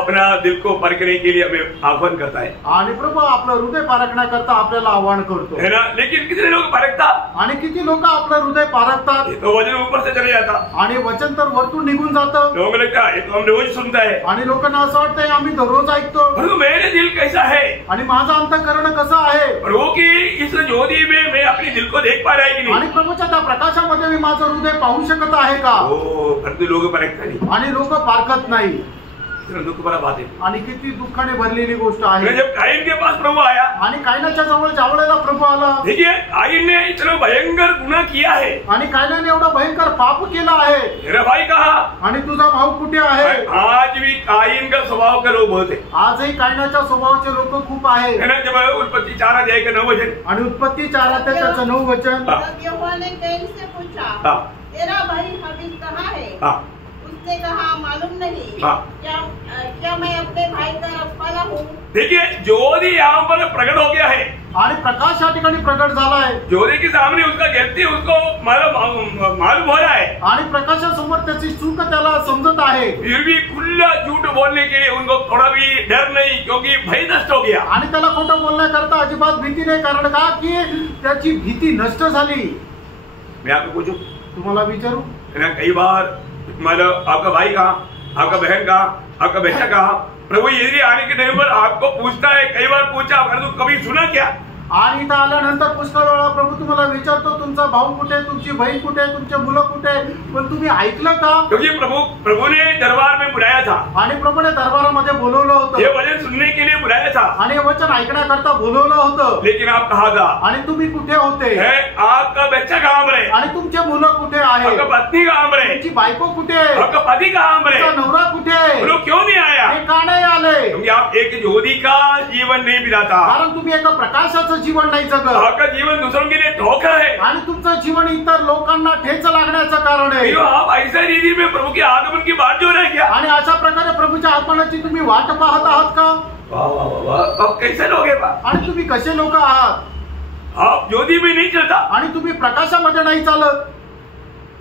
अपना दिल को परखने के लिए हमें आह्वान करता है. आणि प्रभू आपलं हृदय पारखण्याकरता आपल्याला आव्हान करतो, है ना. लेकिन कितने लोग परखता, आणि किती लोक आपलं हृदय पारखतात. तो वचन ऊपर से चले जाता, आणि वचन तर वरतून निघून जातं. लोगों को लगता है तो हम रोज सुनता है, आणि लोकांना असं वाटतंय आम्ही दररोज ऐकतो. परंतु मेरे दिल कैसा है, आणि माझं अंतःकरण कसं आहे, प्रभु की इस ज्योति में मैं अपने दिल को देख पा रहा है कि नहीं. आणि प्रभूच्या त्या प्रकाशामध्ये मी माझं हृदय पाहू शकत आहे का. परंतु लोग परखता नहीं. आणि लोक पारखत नाही. दुःख भरा बात है. आणि किती दुःखाने भरलेली गोष्ट आहे. जब कायन के पास प्रभु आया, आणि कायनाच्या जवळ ज्यावेळेला प्रभू आला, देखिए कायन ने इतना भयंकर गुनाह किया है, आणि कायनाने एवढा भयंकर पाप केला आहे. मेरा भाई कहा, आणि तुझा भाऊ कुठे आहे. आज भी कायन का स्वभाव का लोग बहुत है. आजही कायनाच्या स्वभावाचे लोक खूप आहे. जब उत्पत्ति 4 अध्याय का 9 वचन, आणि उत्पत्ति 4 अध्याय त्याचं 9 वचन. तब यहोवा ने कैन से पूछा, तेरा भाई हाबिल कहाँ है. उसने कहा, मालूम नहीं. क्या मैं अपने भाई का रखवाला हूँ. देखिए ज्योति यहाँ पर प्रकट हो गया है, आणि प्रकाश या ठिकाणी प्रकट झाला आहे. ज्योति के सामने उसका गलती उसको मालूम हो रहा है, आणि प्रकाशासमोर त्याची चूक त्याला समजत आहे. फिर भी खुला झूठ बोलने के लिए उनको थोड़ा भी डर नहीं, क्योंकि भय नष्ट हो गया. आणि त्याला खोटं बोलण्याकरता अजिबात भीती नाही. कारण का की त्याची भीती नष्ट झाली. मैं आपको पूछूं, तुम्हाला विचारू, कई बार मतलब आपका भाई कहा, आपका बहन कहा, आपका बच्चा कहा, प्रभु यदि आने के टाइम पर आपको पूछता है, कई बार पूछा, परंतु कभी सुना क्या. आणि इथं आल्यानंतर पुष्कळ वेळा प्रभू तुम्हाला विचारतो, तुमचा भाऊ कुठे, तुमची बहीण कुठे, तुमचे मुलं कुठे, पण तुम्ही ऐकलं का. क्योंकि प्रभु ने दरबार में बुलाया था, आणि प्रभूने दरबारामध्ये बोलवलं होतं. ये वचन सुनने के लिए बुलाया था, आणि वचन ऐकण्याकरता बोलवलं होतं. लेकिन आप कहाँ था, आणि तुम्ही कुठे होते. आपका बच्चा कहाँ पर है, आणि तुमचे मुलं कुठे आहे, आपका पत्नी कहाँ पर है, तुमची बायको कुठे आहे, आपका पति कहाँ पर है, नवरा कुठे आहे, लोग क्यों नहीं आया. हे का नाही आले. क्योंकि आप एक ज्योति का जीवन नहीं बिताता, कारण तुम्ही एका प्रकाशाचं जीवन नाही जगत. आपका जीवन दूसरों के लिए धोखा है, आणि तुमचं जीवन इतर लोकांना ठेच लागण्याचं कारण आहे. आप ऐसा रीति में प्रभु के आगमन की बात जो रह गया. आणि अशा प्रकारे प्रभूच्या आगमनाची तुम्ही वाट पाहत आहात का. आप कैसे लोग हैं. आणि तुम्ही कसे लोक आहात. आप ज्योति में नहीं चलता, आणि तुम्ही प्रकाशामध्ये नाही चालत.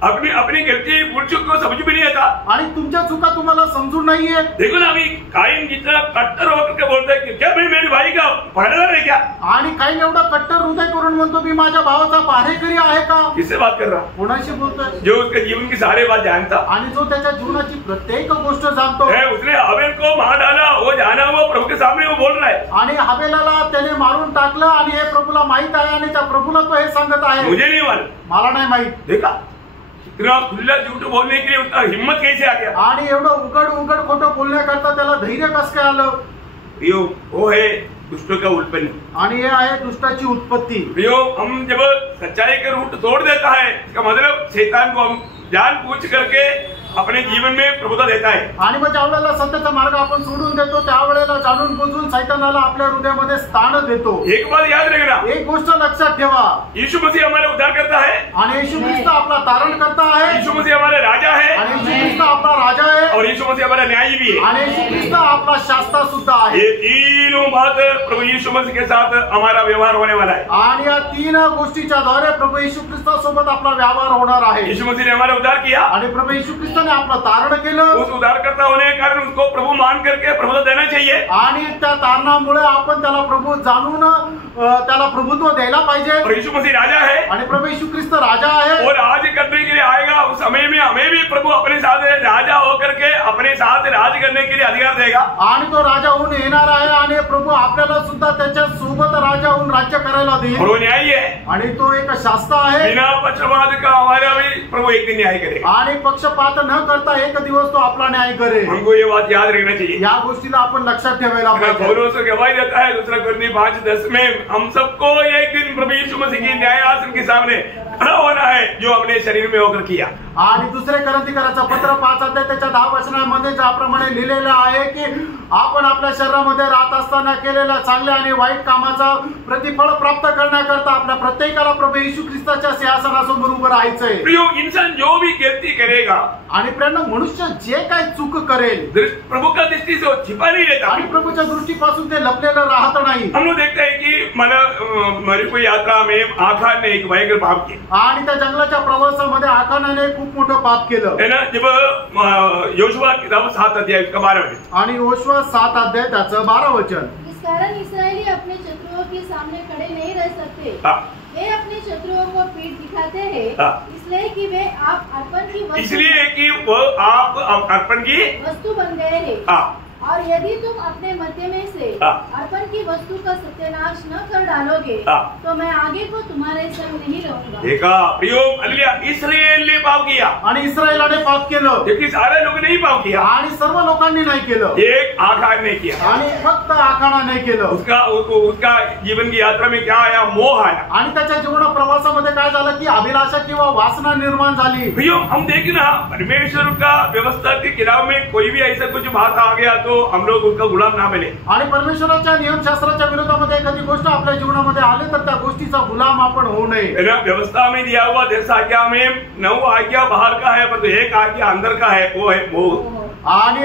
अपनी गलती भूल चूक को समझ भी नहीं आता. आणि तुमच्या चुका तुम्हाला समजून नाहीये. देखो ना, अभी कायन जितना कट्टर होकर के बोलता है कि क्या मैं मेरे भाई का पहरेदार है क्या. आणि काही एवढं कट्टर हृदय करून म्हणतो मी माझ्या भावाचा पहारेकरी आहे का. किससे बात कर रहा. कोणाशी बोलतोय. जो उसके जीवन की सारी बात जानता, आणि जो त्याच्या जीवनाची प्रत्येक गोष्ट जाणतो. उसने हबेल को मार डाला, वो जाना, वो प्रभु के सामने वो बोल रहा है. आणि हबेलाला त्याने मारून टाकलं, आणि हे प्रभूला माहित आहे, आणि त्या प्रभूला तो हे सांगत आहे, मुझे नहीं मालूम, मला नाही माहित. देखा इतना खुला झूठ बोलने के लिए उसका हिम्मत कैसे आ गया. आणि एवढं उघड खोटं बोलण्याकरता त्याला धैर्य कसं काय आलं. वो है दुष्टों का उत्पन्न, आणि हे आहे दुष्टाची उत्पत्ती. हम जब सच्चाई का रूट तोड़ देता है, इसका मतलब शैतान को हम जान पूछ करके अपने जीवन में प्रभुता देता है. आणि मग ज्या वेळेला सत्याचा मार्ग आपण सोडून देतो, त्यावेळेला जाणून बुजून सैतानाला आपल्या हृदयामध्ये स्थान देतो. एक बात याद रखना, एक गोष्ट लक्षात ठेवा, यीशु मसीह हमारा उद्धार करता है, आणि येशू ख्रिस्त आपला तारण करता आहे. आहे यीशु मसीह हमारा राजा है आणि येशू ख्रिस्त आपला राजा आहे और यीशु मसीह हमारा न्यायी भी है। आणि येशू ख्रिस्त आपला शास्ता सुद्धा आहे ये तीनों बात प्रभु यीशु मसीह के साथ हमारा व्यवहार होने वाला है। आणि या तीन गोष्टीच्या द्वारे प्रभू येशू ख्रिस्तासोबत आपला व्यवहार होणार आहे यीशु मसीह ने हमारा उद्धार किया, आणि प्रभू येशू ख्रिस्ताने आपलं तारण केलं उस उद्धारकर्ता होने के कारण उसको प्रभु मान करके प्रभुत्व देना चाहिए। आणि त्या तारणामुळे आपण त्याला प्रभू जाणून त्याला प्रभुत्व द्यायला पाहिजे और यीशु मसीह राजा है आणि प्रभू येशू ख्रिस्त राजा आहे और राज करने के लिए आएगा। उस समय में हमें भी प्रभु अपने साथ राजा होकर के अपने साथ राज करने के लिए अधिकार देगा। आणि तो राजा होऊन येणार आहे आणि प्रभु आपल्याला सुद्धा त्याच्या सोबत राजा होऊन राज्य करायला और देईल वो न्यायी है, आणि तो एक शास्ता आहे बिना पक्षपात का हमारा भी प्रभु एक दिन न्याय करेगा। आणि पक्षपात न करता एक दिवस तो आपला न्याय करेल हमको ये बात याद रखना चाहिए। या गोष्टीला आपण लक्षात ठेवायला पाहिजे पौलुस गवाही देता है 2 कोरिन्थियों 5:10 में, हम सबको एक दिन प्रभु यीशु मसीह की न्यायासन के सामने खड़ा होना है जो अपने शरीर में होकर किया। आणि दुसरे करंथीकराचं पत्र 5 अध्याय त्याच्या 10 वचनामध्ये ज्याप्रमाणे लिहिलेलं आहे की आपण आपल्या शरीरामध्ये राहत असताना केलेल्या चांगल्या आणि वाईट कामाचा प्रतिफळ प्राप्त करण्याकरता आपल्या प्रत्येकाला प्रभू येशू ख्रिस्ताच्या सिंहासनासमोर उभं राहायचंय। प्रियो, इंसान जो भी गलती करेगा आणि प्रेरणा मनुष्य जे काय चूक करेल प्रभु का दृष्टि से छिपा नहीं रहता। आणि प्रभूच्या दृष्टीपासून ते लपलेलं राहत नाही। हम लोग देखते हैं कि हमारी कोई यात्रा में आखान ने एक भयंकर पाप किया आणि त्या जंगलाच्या प्रवासामध्ये आखानाने खूप मोठं पाप केलं है ना। जब योशुआ किताब 7 अध्याय उसका 12 वचन, आणि योशुआ 7 अध्याय त्याचं 12 वचन, इस कारण इस्राएली अपने शत्रुओं के सामने खड़े नहीं रह सकते। वे अपने शत्रुओं को पीठ दिखाते हैं, इसलिए कि वे आप अर्पण की वस्तु इसलिए कि वो आप अर्पण की वस्तु बन गए हैं। और यदि तुम अपने मध्य में से अर्पण की वस्तु का सत्यानाश न कर डालोगे तो मैं आगे को तुम्हारे संग नहीं रहूंगा। देखा प्रियो, हालेलुया, इस्राएल ने पाप किया आणि इस्रायलाने पाप केलं, क्योंकि सारे लोग नहीं पाप किया, आणि सर्व लोकांनी नाही केलं, एक आखान ने किया। आणि फक्त आखानाने केलं। उसका जीवन की यात्रा में क्या आया? मोह आया। आणि त्याच्या जीवन प्रवासामध्ये काय झालं की अभिलाषा किंवा वासना निर्माण झाली। प्रियो, हम देखें ना, परमेश्वर का व्यवस्था के खिलाफ में कोई भी ऐसा कुछ बात आ गया तो हम लोग उसका गुलाम ना बने। आणि परमेश्वराच्या नियमशास्त्राच्या विरोधामध्ये एखादी गोष्ट आपल्या जीवनामध्ये आली तर त्या गोष्टीचा गुलाम आपण होऊ नये। व्यवस्था में दिया हुआ 10 आज्ञा में 9 आज्ञा बाहर का है, परंतु एक आज्ञा अंदर का है, वो है मोह। आणि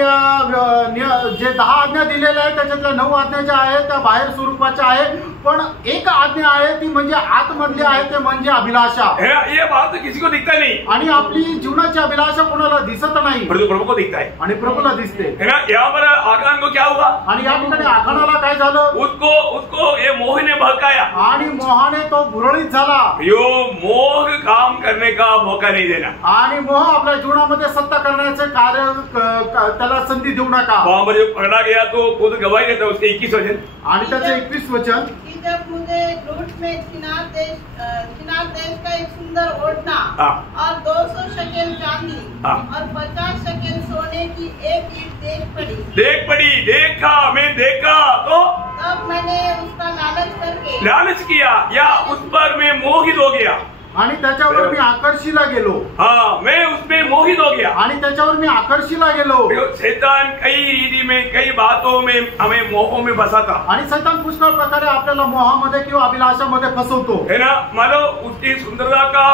जे 10 आज्ञा दिलेल्या आहेत त्याच्यातल्या 9 आज्ञा ज्या आहेत त्या बाहेर स्वरूपाच्या आहेत, पण एक आज्ञा आहे ती म्हणजे आतमधली आहे, ते म्हणजे अभिलाषा। ये बात तो किसी को दिखता नहीं, आणि आपली जीवनाची अभिलाषा कोणाला दिसत नाही, परंतु प्रभु को दिखता है। आणि प्रभूला दिसते है ना। यहाँ पर आखान को क्या हुआ? आणि या ठिकाणी आखानाला काय झालं? उसको ये मोह ने बहकाया आणि मोहाने तो भुरळीत झाला। यो मोह काम करने का मौका नहीं देना। आणि मोह आपल्या जीवनामध्ये सत्ता करण्याचे कार्य त्याला संधी देऊ नका। वहां पर जो पकड़ा गया तो खुद गवाही देता, उसके 21 वचन, आणि त्याचे 21 वचन, जब मुझे लूट में चिनार देश का एक सुंदर ओढ़ना और 200 शकेल चांदी और 50 शकेल सोने की एक ईंट देख पड़ी। देखा तो तब मैंने उसका लालच किया या उस पर मैं मोहित हो गया। आणि त्याच्यावर मी आकर्षीला गेलो। हाँ, मैं उसमें मोहित हो गया। आणि त्याच्यावर मी आकर्षीला गेलो। शैतान कई रीति में, कई बातों में हमें मोहों में फंसाता। आणि शैतान पुष्कळ प्रकारे आपल्याला मोहामध्ये किंवा अभिलाषामध्ये फसवतो, है ना। मानो उसकी सुंदरता का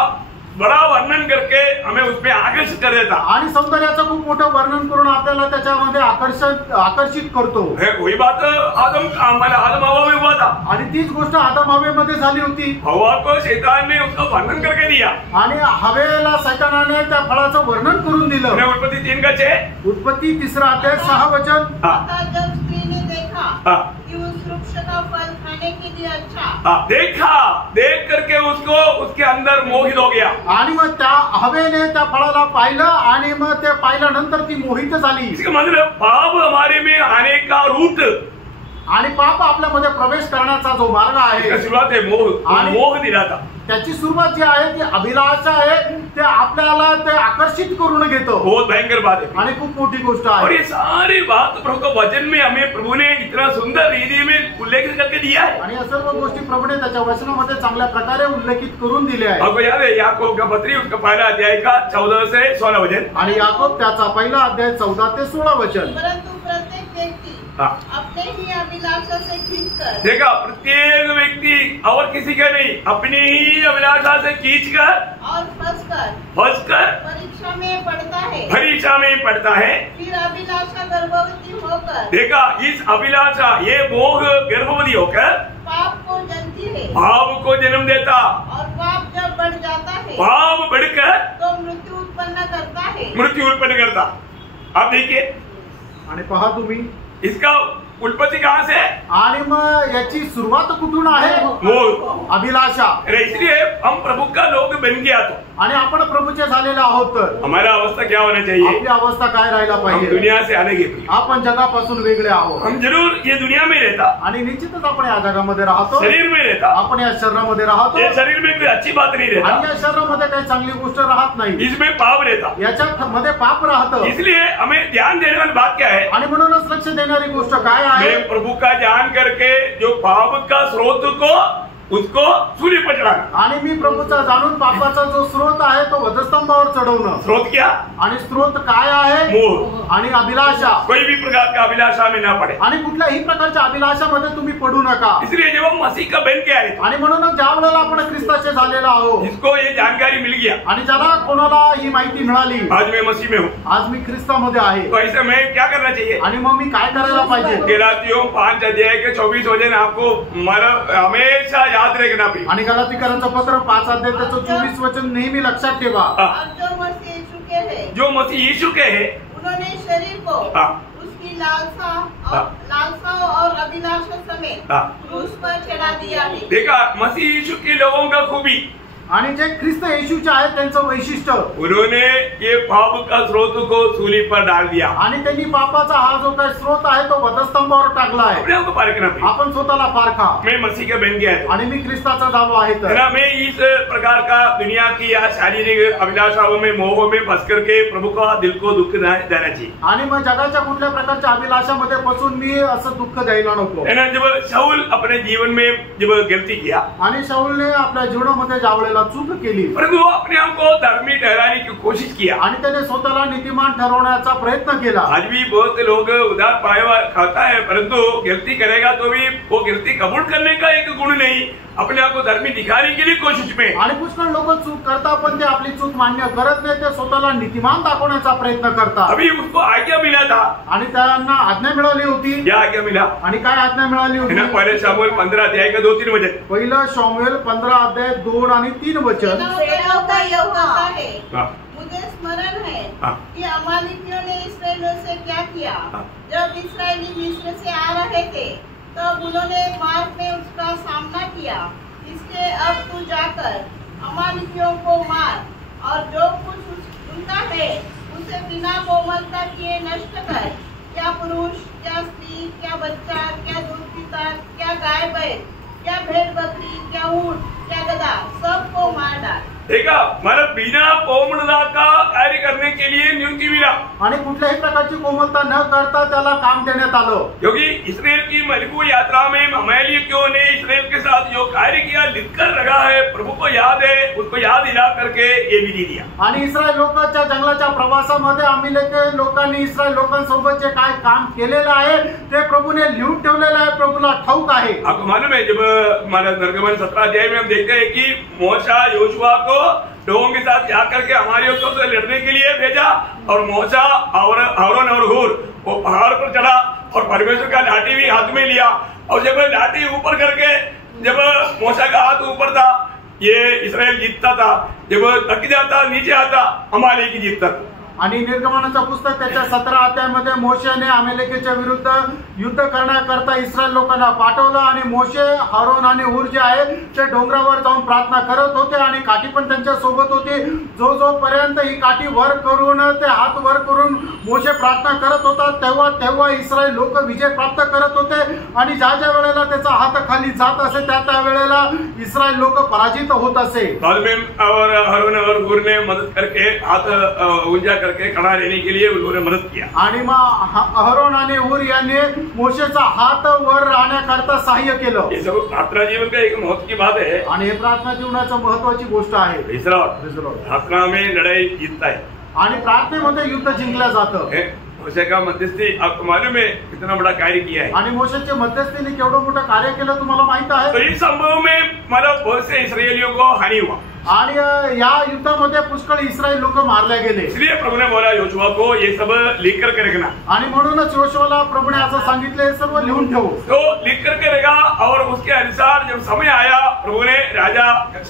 बड़ा वर्णन करके हमें उसमें आकर्षित कर देता, आणि सौंदर्याचं खूप मोठं वर्णन करून आपल्याला त्याच्यामध्ये आकर्षित करतो। वही बात आदम हवा में हुआ था, आणि तीच गोष्ट आदम हवेमध्ये झाली होती। हवा को शैतान ने उसका वर्णन करके दिया, आणि हवेला शैतानाने त्या फळाचं वर्णन करून दिलं। उत्पत्ति 3:6, उत्पत्ति 3 अध्याय 6 वचन, जब स्त्री ने देखा कि उस वृक्ष का फल खाने के लिए अच्छा, देख करके उसके अंदर मोहित हो गया। आणि मग त्या हवेने त्या फळाला पाहिलं आणि मग ते पाहिल्यानंतर ती मोहित झाली। इसका मतलब पाप हमारे में आने का रूट, आणि पाप आपल्यामध्ये प्रवेश करण्याचा जो मार्ग आहे, सुरुवात आहे मोह दिलाता। त्याची सुरुवात जी आहे ती अभिलाषा आहे, ते आपल्याला ते आकर्षित करून घेतो। बहुत भयंकर बात है आणि खूप मोठी गोष्ट आहे। और ये सारी बात प्रभु के वचन में हमें प्रभु ने इतना सुंदर रीति में उल्लेख करके दिया है। आणि या सर्व गोष्टी प्रभूने त्याच्या वचनामध्ये चांगल्या प्रकारे उल्लेखित करून दिल्या आहेत। आपको याद है याकूब का पत्री, उसका पहला अध्याय का 14 से 16 वचन, आणि याकूब त्याचा पहिला अध्याय 14 ते 16 वचन, परंतु प्रत्येक व्यक्ति अपने ही अभिलाषा से खींचकर, देखा, प्रत्येक व्यक्ति और किसी का नहीं, अपनी ही अभिलाषा से खींचकर और फंसकर परिणाम परीक्षा में पढ़ता है, परीक्षा में पढ़ता है। फिर अभिलाषा गर्भवती होकर, देखा, इस अभिलाषा, ये मोह गर्भवती होकर पाप को जनती है, पाप को जन्म देता, और पाप जब बढ़ जाता है पाप बढ़कर तो मृत्यू उत्पन्न करता है। मृत्यू उत्पन्न करता। अब देखिए, आणि पहा तुम्ही, इसका उत्पत्ति कहाँ से है? आणि मग याची सुरुवात कुठून आहे? मोह। अभिलाषा। अरे इसलिए हम प्रभु का लोग बन गया तो आणि आपण प्रभूचे झालेले आहोत तर हमारा अवस्था क्या होना चाहिए? आपली अवस्था काय राहायला हम पाहिजे? दुनिया से अलग है। आपण जगापासून वेगळे आहोत हम जरूर ये दुनिया में रहता, आणि निश्चितच आपण या जगामध्ये राहतो, शरीर में रहता, आपण या शरीरामध्ये राहतो ये शरीर में कोई अच्छी बात नहीं आणि रहता, या शरीरामध्ये काही चांगली गोष्ट राहत नाही, इसमें पाप रहता। याच्या मध्ये पाप राहतं। इसलिए हमें ध्यान देने वाली बात क्या है? आणि म्हणूनच लक्ष देणारी गोष्ट काय आहे? मैं प्रभु का जान करके जो पाप का स्रोत को उसको सूली पर चढ़ाना। आणि मी प्रभूचा जाणून पापाचा जो स्रोत आहे तो वधस्तंभावर चढवणं। स्रोत क्या? आणि स्रोत काय आहे? मोह आणि अभिलाषा। कोई भी प्रकार का अभिलाषा में ना पड़े। आणि कुठल्याही प्रकारच्या अभिलाषामध्ये तुम्ही पडू नका। इसलिए जब हम मसीह का बन के आए, आणि म्हणूनच ज्या वेळेला आपण ख्रिस्ताचे झालेलो आहोत, जिसको ये जानकारी मिल गया, आणि ज्याला कोणाला ही माहिती मिळाली, आज मैं मसीह में हूँ, आज मी ख्रिस्तामध्ये आहे, तो ऐसे मैं क्या करना चाहिए? आणि मग मी काय करायला पाहिजे? गलातियों 5 अध्याय के 24 वचन आपको हमेशा याद रखना भी। आणि गलातीकरांचं पत्र 5 अध्याय त्याचं 24 वचन नेहमी लक्षात ठेवा। और जो मसीह यीशु के हैं, जो मसीह यीशु के है, उन्होंने शरीर को उसकी लालसा और अभिलाषा समेत क्रूस पर चढ़ा दिया है। देखा, मसीह यीशु के लोगों का खूबी, आणि जे ख्रिस्त येशूचे आहेत त्यांचं वैशिष्ट्य, उन्होंने ये पाप का स्रोत को सूली पर डाल दिया। आणि त्यांनी पापाचा हा जो काही स्रोत आहे तो वधस्तंभावर टाकला आहे। अपने आप को पारखना भी। आपण स्वतःला पारखा। मैं मसीह का बन गया है, आणि मी ख्रिस्ताचा झालो आहे तर ना मैं इस प्रकार का दुनिया की या शारीरिक अभिलाषाओं में, मोहों में फंस करके प्रभु का दिल को दुख न देना चाहिए। आणि मग जगाच्या कुठल्या प्रकारच्या अभिलाषामध्ये फसून मी असं दुःख द्यायला नको। है ना, जब शाऊल अपने जीवन में जब गलती किया, आणि शाऊलने आपल्या जीवनामध्ये ज्यावेळेला चूक केली, परंतु वो अपने आप को धर्मी ठहराने की कोशिश किया, आणि त्याने स्वतःला नीतिमान ठरवण्याचा प्रयत्न केला। आज भी बहुत लोग उदार पाया खाता है, परंतु गलती करेगा तो भी वो गलती कबूल करने का एक गुण नहीं, अपने आप को धर्मी दिखाने की कोशिश में। आणि पुष्कळ लोक चूक करतात पण ते आपली चूक मान्य करत नाही, ते स्वतःला नीतिमान दाखवण्याचा प्रयत्न करतात। अभी उसको आज्ञा मिला था, आणि त्यांना आज्ञा मिळाली होती। क्या आज्ञा मिला? आणि काय आज्ञा मिळाली होती? पहले शमूएल 15 अध्याय का 2-3 वचन। पहिलं शमूएल 15 अध्याय 2 आणि 3 वचन। सेनाओं का यहोवा है, हाँ। मुझे स्मरण है हाँ। कि अमालेकियों ने इस्राएलियों से क्या किया। हाँ। जब इस्राएली मिस्र से आ रहे थे तब उन्होंने मार्ग में उसका सामना किया। इसलिए अब तू जाकर अमालेकियों को मार और जो कुछ उनका है उसे बिना कोमलता किए नष्ट कर। क्या पुरुष, क्या स्त्री, क्या बच्चा, क्या दूध पीता, क्या गाय बैल, क्या भेड़ बकरी, क्या ऊंट, क्या गधा, सबको मार डाल। देखा, मला बिना कोमलता का कार्य करने के लिए नियुक्ति मिला, आणि कुठल्याही प्रकारची कोमलता न करता त्याला काम देण्यात आलं। क्योंकि इस्राएल की मजबूत यात्रा में अमालेकियों ने इस्राएल के साथ जो कार्य किया लिखकर रखा है, प्रभु को याद है, उसको याद दिला करके ये विधि दिया। आणि इस्रायल लोकांच्या जंगलाच्या प्रवासामध्ये अमालेकी लोकांनी इस्रायल लोकांसोबत जे काय काम केलेलं आहे ते प्रभूने लिहून ठेवलेलं आहे, प्रभूला ठाऊक आहे। आपको मालूम है, जब हमारा निर्गमन 17 अध्याय में हम देखते हैं कि मूसा योशुआ को लोगों के साथ जाकर के हमारे उत्तर से लड़ने के लिए भेजा, और मूसा और हारून और हूर वो पहाड़ पर चढ़ा और परमेश्वर का लाठी भी हाथ में लिया, और जब लाठी ऊपर करके जब मूसा का हाथ ऊपर था ये इस्राएल जीतता था, जब थक जाता नीचे आता अमालेकी जीतता था। आणि निर्गमनाचं पुस्तक त्याच्या 17 अध्यायामध्ये मोशेने अमालेकीच्या विरुद्ध युद्ध करण्याकरता इस्रायल लोकांना पाठवलं, आणि मोशे, हारून आणि हूर जे आहे ते डोंगरावर जाऊन प्रार्थना करत होते, आणि काठी पण त्यांच्या सोबत होती। जोपर्यंत ही काठी वर करून ते हात वर करून मोशे प्रार्थना करत होता तेव्हा इस्रायल लोक विजय प्राप्त करत होते, आणि ज्या वेळेला त्याचा हात खाली जात असे त्या वेळेला इस्रायल लोक पराजित होत असे। और हारून और हूर ने मदद करके हाथ ऊंचा करके खड़ा रहने के लिए उन्होंने मदद किया, आणि मग हारून आणि हूर यांनी मोशेचा हात वर राहण्याकरता सहाय्य केलं। ये सब प्रार्थना जीवन का एक महत्व की बात है, आणि हे प्रार्थना जीवनाचं महत्वाची गोष्ट आहे। प्रार्थना में लड़ाई जीतता है, आणि प्रार्थनेमध्ये युद्ध जिंकलं जातं। मोशे का मध्यस्थी आपको मालूम है कितना बड़ा कार्य किया है, आणि मोशेच्या मध्यस्थीने केवढं मोठं कार्य केलं तुम्हाला माहित आहे। तो इस संभव में मतलब बहुत से इसराइलियों को हानि हुआ, आणि या युद्धामध्ये पुष्कळ इस्रायल लोक मारले गेले. इसलिए प्रभु ने बोला योशुआ को ये सब लिख करके रखना. आणि म्हणूनच योशुआला प्रभूने असं सांगितले हे सर्व लिहून ठेव. तो लिख करके रखा और उसके अनुसार जब समय आया प्रभु ने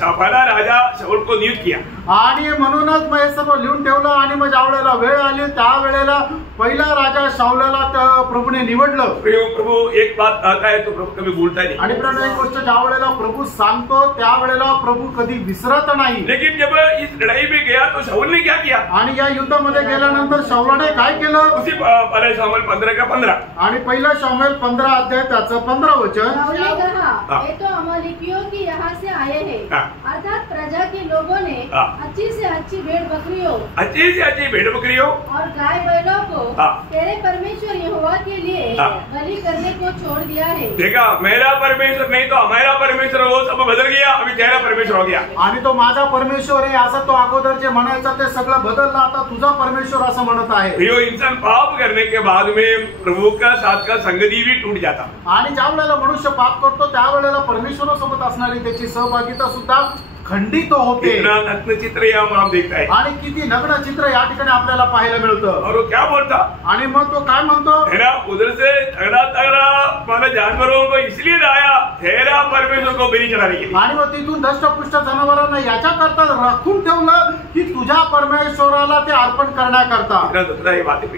पहला राजा शाऊल को नियुक्त किया. आणि म्हणूनच मग हे सर्व लिहून ठेवलं आणि मग ज्या वेळेला वेळ आली त्या वेळेला पहिला राजा शाऊलाला प्रभूने निवडलं. प्रभु एक बात कहता है तो प्रभु कभी भूलता नहीं. आणि प्रभू एक गोष्ट ज्या वेळेला प्रभू सांगतो त्यावेळेला प्रभू कधी विसरत नाही. लेकिन जब इस लड़ाई में गया तो शाऊल ने क्या किया. आणि या युद्धामध्ये गेल्यानंतर शाऊलाने काय केलं. उसी पहले शाऊल 15:15 आणि पहिला शाऊल 15 अध्याय त्याचं 15 वचन. शाऊल ने कहा ये तो अमालेकियों की यहाँ से आए हैं, अर्थात प्रजा के लोगों ने अच्छी से अच्छी भेड़ बकरियों और गाय बैलों को तेरे परमेश्वर यहोवा के लिए बलि करने को छोड़ दिया है. देखा, मेरा परमेश्वर नहीं तो हमारा परमेश्वर, वो सब बदल गया, अभी तेरा परमेश्वर हो गया. आणि तो माझा परमेश्वर आहे असं तो अगोदर जे म्हणायचं ते सगळं बदललं, आता तुझा परमेश्वर असं म्हणत आहे. यो इंसान पाप करने के बाद में प्रभु का साथ का संगति भी टूट जाता. आणि ज्या वेळेला मनुष्य पाप करतो त्यावेळेला परमेश्वरासोबत असणारी त्याची सहभागिता सुद्धा खंडित होते. नग्न चित्र हम देखता है. आणि किती नग्न चित्र या ठिकाणी आपल्याला पाहायला मिळतं. और वो क्या बोलता. आणि मग तो काय म्हणतो. तेरा उधर से तगड़ा माना जानवरों को इसलिए लाया तेरा परमेश्वर को बलि चढ़ाने के लिए. आणि मग तिथून दष्टपुष्ट जनावरांना याच्या करता राखून ठेवलं की तुझ्या परमेश्वराला ते अर्पण करण्याकरता.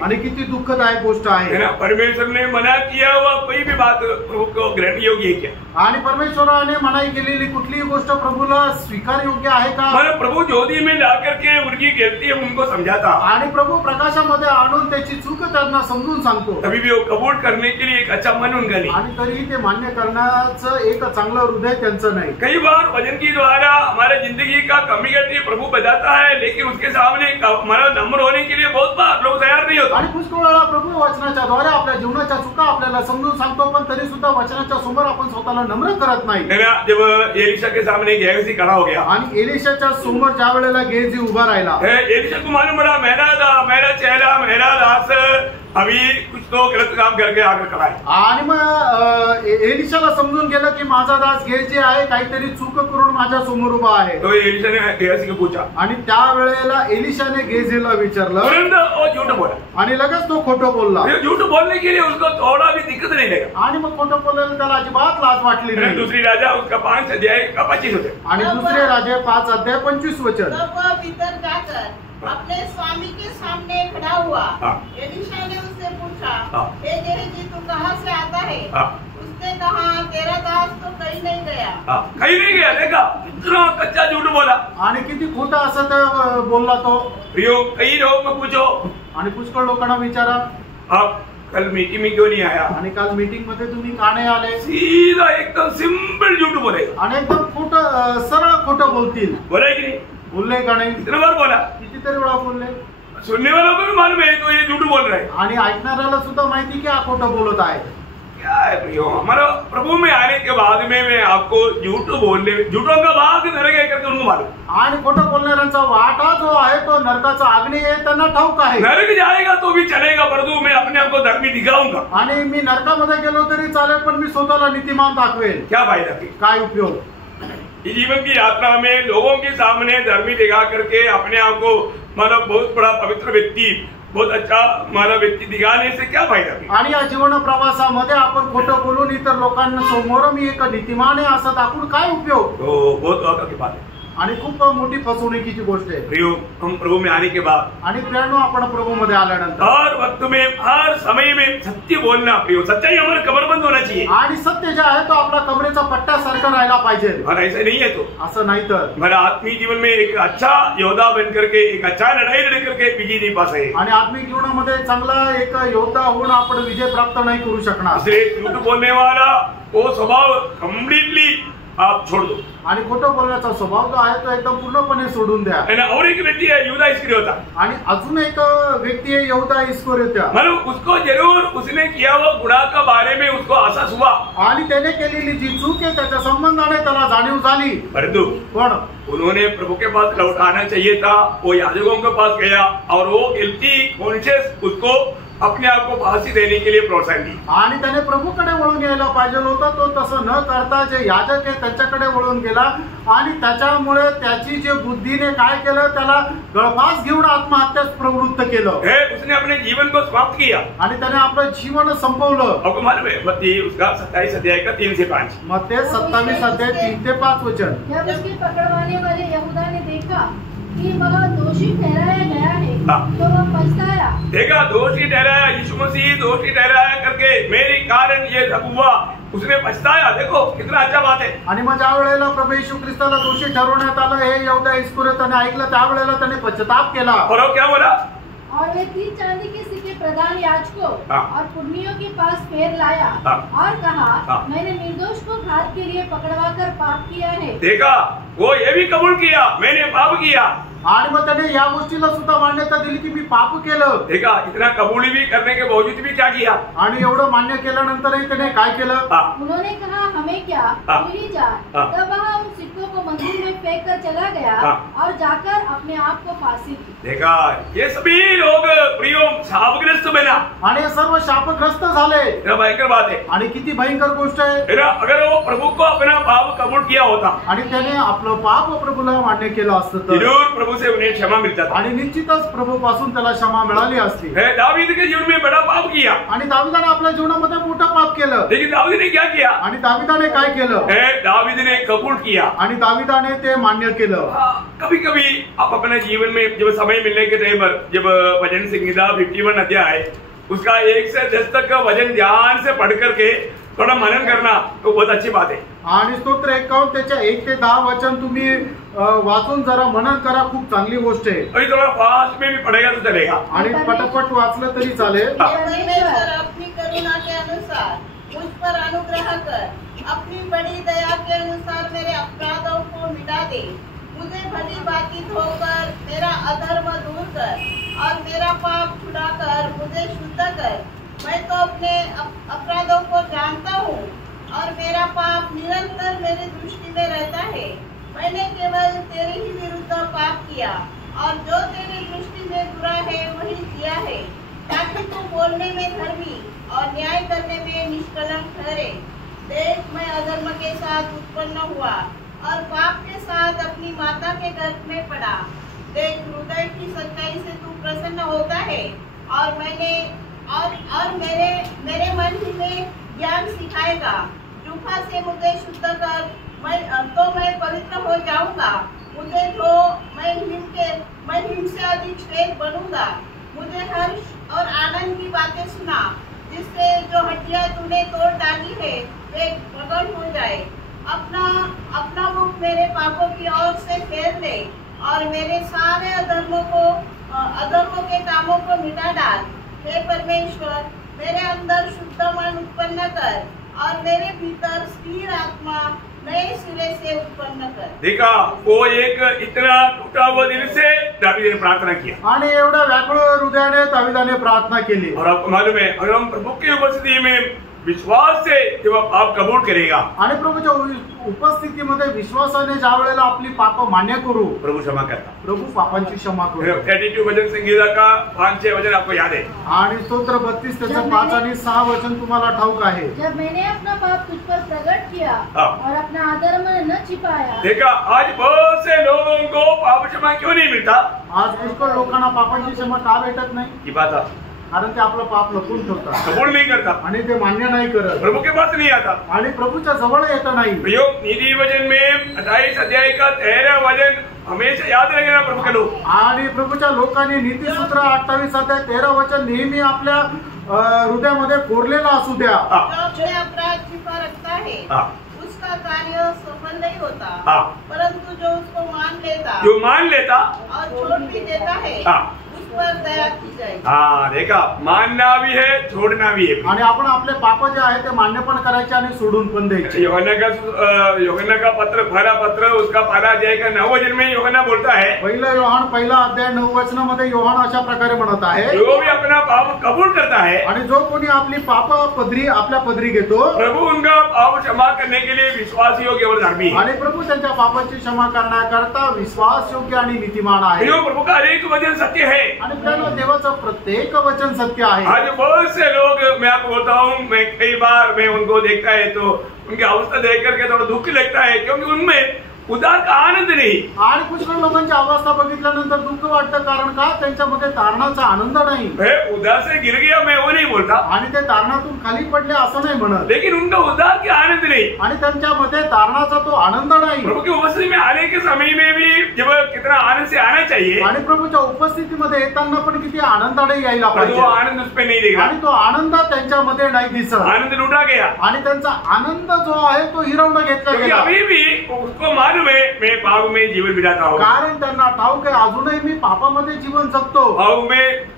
आणि किती दुःखदायक गोष्ट आहे. परमेश्वर ने मना किया हुआ कोई भी बात प्रभु को ग्रहण योग्य है क्या. आणि परमेश्वराने मनाई केलेली कुठलीही गोष्ट प्रभूला स्वीकार योग्य आहे का. मतलब प्रभु ज्योति में ला करके उनकी गलती उनको समझाता. आणि प्रभू प्रकाशामध्ये आणून त्याची चूक त्यांना समजून सांगतो. तभी भी वो कबूल करने के लिए एक अच्छा मन उनका नहीं. आणि तरीही ते मान्य करण्याचं एक चांगलं हृदय त्यांचं नाही. कई बार वचन की द्वारा हमारे जिंदगी का कमी गति प्रभू बताता है, लेकिन उसके सामने हमारा नम्र होने के लिए बहुत बार लोग तैयार नहीं होते. आणि पुष्कळ वेळा प्रभू वचनाच्या द्वारे आपल्या जीवनाच्या चुका आपल्याला समजून सांगतो, पण तरी सुद्धा वचनाच्या समोर आपण स्वतःला नम्र करत नाही. जब एलिशा के सामने गेहजी खड़ा हो गया आणि एलिशाच्या समोर ज्या वेळेला गेहजी उभा राहिला, एलिशा को मालूम पड़ा मेरा चेहरा मेरा दास अभी कुछ तो गलत काम करके आकर खड़ा है. आणि मग एलिशाला समजून गेलं की माझा दास गेहजी आहे, काहीतरी चूक करून माझ्या समोर उभा आहे. तो एलिशा ने गेहजी को पूछा. आणि त्या वेळेला एलिशाने गेहजीला विचारलं वो झूठ बोला. आणि लगेच तो खोटं बोलला. झूठ बोलने के लिए उसको थोड़ा भी दिक्कत नहीं लगा. आणि मग खोटं बोलायला त्याला अजिबात लाज वाटली नाही. दूसरी राजा उसका 5 अध्याय 25 होते. आणि दुसरे राजे 5 अध्याय 25 वचन. तब वह भीतर जाकर अपने स्वामी के सामने खड़ा हुआ. एलिशा ने उससे पूछा, हे गेहजी तू कहाँ से आता है. उसने कहा तेरा दास तो कहीं नहीं गया. कहीं नहीं गया. देखा इतना कच्चा झूठ बोला. आणि किती खोटा असं ते बोलला तो. कई लोग में पूछो. आणि पुष्कळ लोकांना विचारा आप कल मीटिंग में क्यों नहीं आया. आणि काल मीटिंग मध्ये तुम्ही का नाही आले. सीधा एकदम सिंपल झूठ बोले. आणि एकदम खोटं सरळ खोटं बोलतील. बोला की नहीं. बोलले का नाही. कितने बार बोला. कितीतरी वेळा बोलले. सुनने वालों को भी मालूम है तो ये झूठ बोल रहा है. आणि ऐकणाऱ्याला सुद्धा माहिती की हा खोटं बोलत आहे. क्या है प्रियो, हमारा प्रभु में आने के बाद में मैं आपको झूठों का भाग नरक है करके उनको मालूम. आणि खोटं बोलणाऱ्यांचा वाटा जो आहे तो नरकाचा अग्नी आहे त्यांना ठाऊक आहे. नरक जाएगा तो भी चलेगा, परंतु मैं अपने आप को धर्मी दिखाऊंगा. आणि मी नरकामध्ये गेलो तरी चालेल, पण मी स्वतःला नीतिमान दाखवेल. क्या फायदा. काय उपयोग. जीवन की यात्रा में लोगों के सामने धर्मी दिखा करके अपने आप को मतलब बहुत बड़ा पवित्र व्यक्ति, बहुत अच्छा मानव व्यक्ती दिखाने से क्या फायदा. आणि या जीवन प्रवासामध्ये आपण खोटं बोलून इतर लोकांना समोर मी एक नीतिमान आहे असं दाखवून काय उपयोग. तो बहुत वक्त की बात है. आणि खूप मोठी फसवणुकीची गोष्ट आहे. प्रियो, हम प्रभु में आने के बाद आणि प्रियानो आपण प्रभु मध्ये आल्यानंतर हर वक्त में हर समय में सत्य बोलना. प्रियो, सच्चाई हमारा कमरबंद होना चाहिए. आणि सत्य जे आहे तो आपला कमरेचा पट्ट्यासारखा राहायला पाहिजे. ऐसा नहीं है तो असं नाही तर हमारा आत्मीय जीवन में एक अच्छा योद्धा बन करके एक अच्छा लड़ाई लड़ करके विजय नहीं पा सके. आणि आत्मिक जीवनामध्ये चांगला एक योद्धा होऊन आपण विजय प्राप्त नाही करू शकणार. इसलिए झूठ बोलने वाला वो स्वभाव कम्प्लीटली आप छोड़ दो. आणि खोटं बोलण्याचा स्वभाव जो आहे तो एकदम पूर्णपणे सोडून द्या. और एक व्यक्ति है यूदा इस्करियोता. आणि अजून एक व्यक्ती आहे यहूदा इस्करियोता. मतलब उसको जरूर उसने किया वो गुनाह के बारे में उसको आभास हुआ. आणि त्याने केलेली जी चूक आहे त्याच्या संबंधाने त्याला जाणीव झाली. परंतु पण उन्होंने प्रभु के पास लौटाना चाहिए था. वो याजकों के पास गया और वो गिल्टी कॉन्शियस उसको अपने आप को फांसी देने के लिए प्रोत्साहन दी। आणि त्याने प्रभूकडे वळून यायला पाहिजे होतं, तो तसं न करता जे याजक आहे त्याच्याकडे वळून गेला आणि त्याच्यामुळे त्याची जे बुद्धीने काय केलं, त्याला गळफास घेऊन आत्महत्यास प्रवृत्त केलं उसने अपने जीवन को समाप्त किया आणि त्याने आपलं जीवन संपवलं। आपको मालूम है मत्ती उसका 27 अध्याय का 3 से 5 मत्ती 27 अध्याय 3 ते 5 वचन। जब उसके पकड़वाने वाले यहूदा ने देखा कि वह दोषी ठहराया गया है तो वह पछताया। देखा दोषी ठहराया, यीशु मसीह दोषी ठहराया करके मेरे कारण ये सब हुआ, उसने पछताया। देखो कितना अच्छा बात है। आणि मग ज्या वेळेला प्रभू येशू ख्रिस्ताला दोषी ठरवण्यात आलं, हे यहूदा इस्करियोताने ऐकलं, त्यावेळेला त्याने पश्चाताप केला। और वो क्या बोला? और वे 3 चांदी के सिक्के प्रधान याजकों और पुण्यों के पास फेर लाया और कहा, मैंने निर्दोष को घात के लिए पकड़वाकर पाप किया है। देखा वो ये भी कबूल किया, मैंने पाप किया। आणि मग त्याने या गोष्टीला सुद्धा मान्यता दिली की मी पाप केलं। देखा इतना कबूली भी करने के बावजूद भी क्या किया? आणि एवढं मान्य केल्यानंतरही त्याने काय केलं? उन्होंने कहा, हमें क्या, तू ही जा। तब वह उन सिक्कों को मंदिर में फेंक कर चला गया और जाकर अपने आप को फांसी दी। देखा ये सभी लोग प्रियो शापग्रस्त बना आणि हे सर्व शापग्रस्त झाले। भयंकर बात है। आणि किती भयंकर गोष्ट आहे। अगर वो प्रभु को अपना पाप कबूल किया होता आणि त्याने आपलं पाप प्रभूला मान्य केलं असतं तर जरूर प्रभु से उन्हें क्षमा मिलता था। आणि निश्चितच प्रभूपासून त्याला क्षमा मिळाली असती। दावीद के जीवन में बड़ा पाप किया आणि दाविदाने आपल्या जीवनामध्ये मोठं पाप केलं। लेकिन दावीद ने क्या किया? आणि दाविदाने काय केलं? दावीद ने कबूल किया आणि दाविदाने ते मान्य केलं। कभी कभी आप अपने जीवन में जब समय मिलने के टाइम पर जब भजन संहिता 51 अध्याय उसका 1 से 10 तक का वचन ध्यान से पढ़ करके थोड़ा मनन करना तो बहुत अच्छी बात है। आणि स्तोत्र 51 त्याच्या 1 ते 10 वचन तुम्ही वाचून जरा मनन करा, खूप चांगली गोष्ट आहे। अभी थोड़ा फास्ट में भी पढ़ेगा तो चलेगा आणि पटपट वाचलं तरी चालेल। परमेश्वर अपनी करुणा के अनुसार मुझ पर अनुग्रह कर, अपनी बड़ी दया के अनुसार मेरे अपराधों को मिटा दे। मुझे भली बाकी धोकर मेरा अधर्म दूर कर और मेरा पाप छुड़ाकर मुझे शुद्ध कर। मैं तो अपने अपराधों को जानता हूँ और मेरा पाप निरंतर मेरी दृष्टि में रहता है। मैंने केवल तेरे ही विरुद्ध पाप किया और जो तेरी दृष्टि में बुरा है वही किया है, ताकि तू बोलने में धर्मी और न्याय करने में निष्कलंक ठहरे। देख मैं अधर्म के साथ उत्पन्न हुआ और पाप के साथ अपनी माता के गर्भ में पड़ा। देख हृदय की सच्चाई से तू प्रसन्न होता है और मेरे मन ही में ज्ञान सिखाएगा। जूफा से मुझे शुद्ध कर, मैं पवित्र हो जाऊंगा। मुझे धो, मैं हिम से अधिक श्रेष्ठ बनूंगा। मुझे हर्ष और आनंद की बातें सुना, जिससे जो हड्डियां तूने तोड़ डाली है वे प्रकट हो जाए। अपना मुख मेरे पापों की ओर से फेर ले और मेरे सारे अधर्मों के कामों को मिटा डाल। हे परमेश्वर, मेरे अंदर शुद्ध मन उत्पन्न कर और मेरे भीतर स्थिर आत्मा नए सिरे से उत्पन्न कर। देखा वो एक इतना टूटा हुआ दिल से दावीद ने प्रार्थना किया आणि एवढ्या व्याकुळ हृदयाने दावीदाने प्रार्थना केली। और आपको मालूम है अगर हम प्रभु की उपस्थिति में विश्वास से जब आप कबूल करेगा आणि प्रभूच्या उपस्थितीमध्ये विश्वासाने ज्या वेळेला आपली पाप मान्य करू, प्रभू क्षमा करता। प्रभू पापांची क्षमा करू। 32 भजन संगीता का 5-6 वचन आपको याद है आणि स्तोत्र 32 त्याचं 5 आणि 6 वचन तुम्हाला ठाऊक आहे। जब मैंने अपना पाप तुझ पर प्रकट किया और अपना अधर्म न छिपाया। देखा आज बहुत से लोगों को पाप क्षमा क्यों नहीं मिलता? आज पुष्कळ लोकांना पापांची क्षमा का भेटत नाही? ये बात आप कारण ते आपलं पाप लपून ठेवतात, कबूल नहीं करता आणि ते मान्य नाही करत, प्रभु के पास नहीं आता आणि प्रभूच्या जवळ येत नाही। प्रयोग नीति वचन में 28 अध्याय का 13 वचन हमेशा याद रखना प्रभु के लोग। आणि प्रभूच्या लोकांनी नीतिसूत्र 28 अध्याय 13 वचन नेहमी आपल्या हृदयामध्ये कोरलेला असू द्या। जो अपने अपराध छिपा रखता है उसका कार्य सफल नहीं होता, परंतु जो उसको मान लेता और छोड़ भी देता है उस पर दया की जाएगी। हाँ देखा, मानना भी है छोड़ना भी है। आणि आपण आपले पाप जे आहे ते मान्य पण करायचे आणि सोडून पण द्यायचे। यूहन्ना का पत्र पहला पत्र उसका पहला अध्याय का 9 वचन में यूहन्ना बोलता है, पहिला योहान पहिला अध्याय 9 वचनामध्ये योहान अशा प्रकारे म्हणत आहे, जो भी अपना पाप कबूल करता है आणि जो कोणी आपली पाप आपल्या पदरी घेतो, प्रभु उनका पाप क्षमा करने के लिए विश्वास योग्य और धर्मी है। आणि प्रभू त्यांच्या पापाची क्षमा करण्याकरता विश्वास योग्य आणि नीतिमान आहे। प्रभु का अनेक वचन सत्य है आणि देवाचं प्रत्येक वचन सत्य आहे. आज बहुत से लोग, मैं आपको बताऊं, मैं कई बार मैं उनको देखता है तो उनकी अवस्था देख करके थोड़ा दुख लगता है, क्योंकि उनमें उदार का आनंद नहीं. आणि कुछ लोकांची अवस्था बघितल्यानंतर दुःख वाटतं, कारण का त्यांच्यामध्ये तारणाचा आनंद नाही. उदार से गिर गया मैं वो नहीं बोलता, आणि ते तारणातून खाली पडले असं नाही म्हणत, लेकिन उनका उदार के आनंद नहीं. आणि त्यांच्यामध्ये तारणाचा तो आनंद नाही. प्रभु की उपस्थिति में आने के समय में भी जब कितना आनंद से आना चाहिए, आणि प्रभूच्या उपस्थितीमध्ये येताना पण किती आनंदाने यायला पर पाहिजे, वो आनंद उस पे नहीं दिख रहा. आणि तो आनंद त्यांच्यामध्ये नाही दिसत. आनंद लूटा गया, आणि त्यांचा आनंद जो आहे तो हिरावून घेतला क्योंकि गेला. अभी भी उसको मालूम है मैं पाप में जीवन बिताता हूँ. कारण त्यांना ठाऊक आहे अजूनही मी पापामध्ये जीवन जगतो.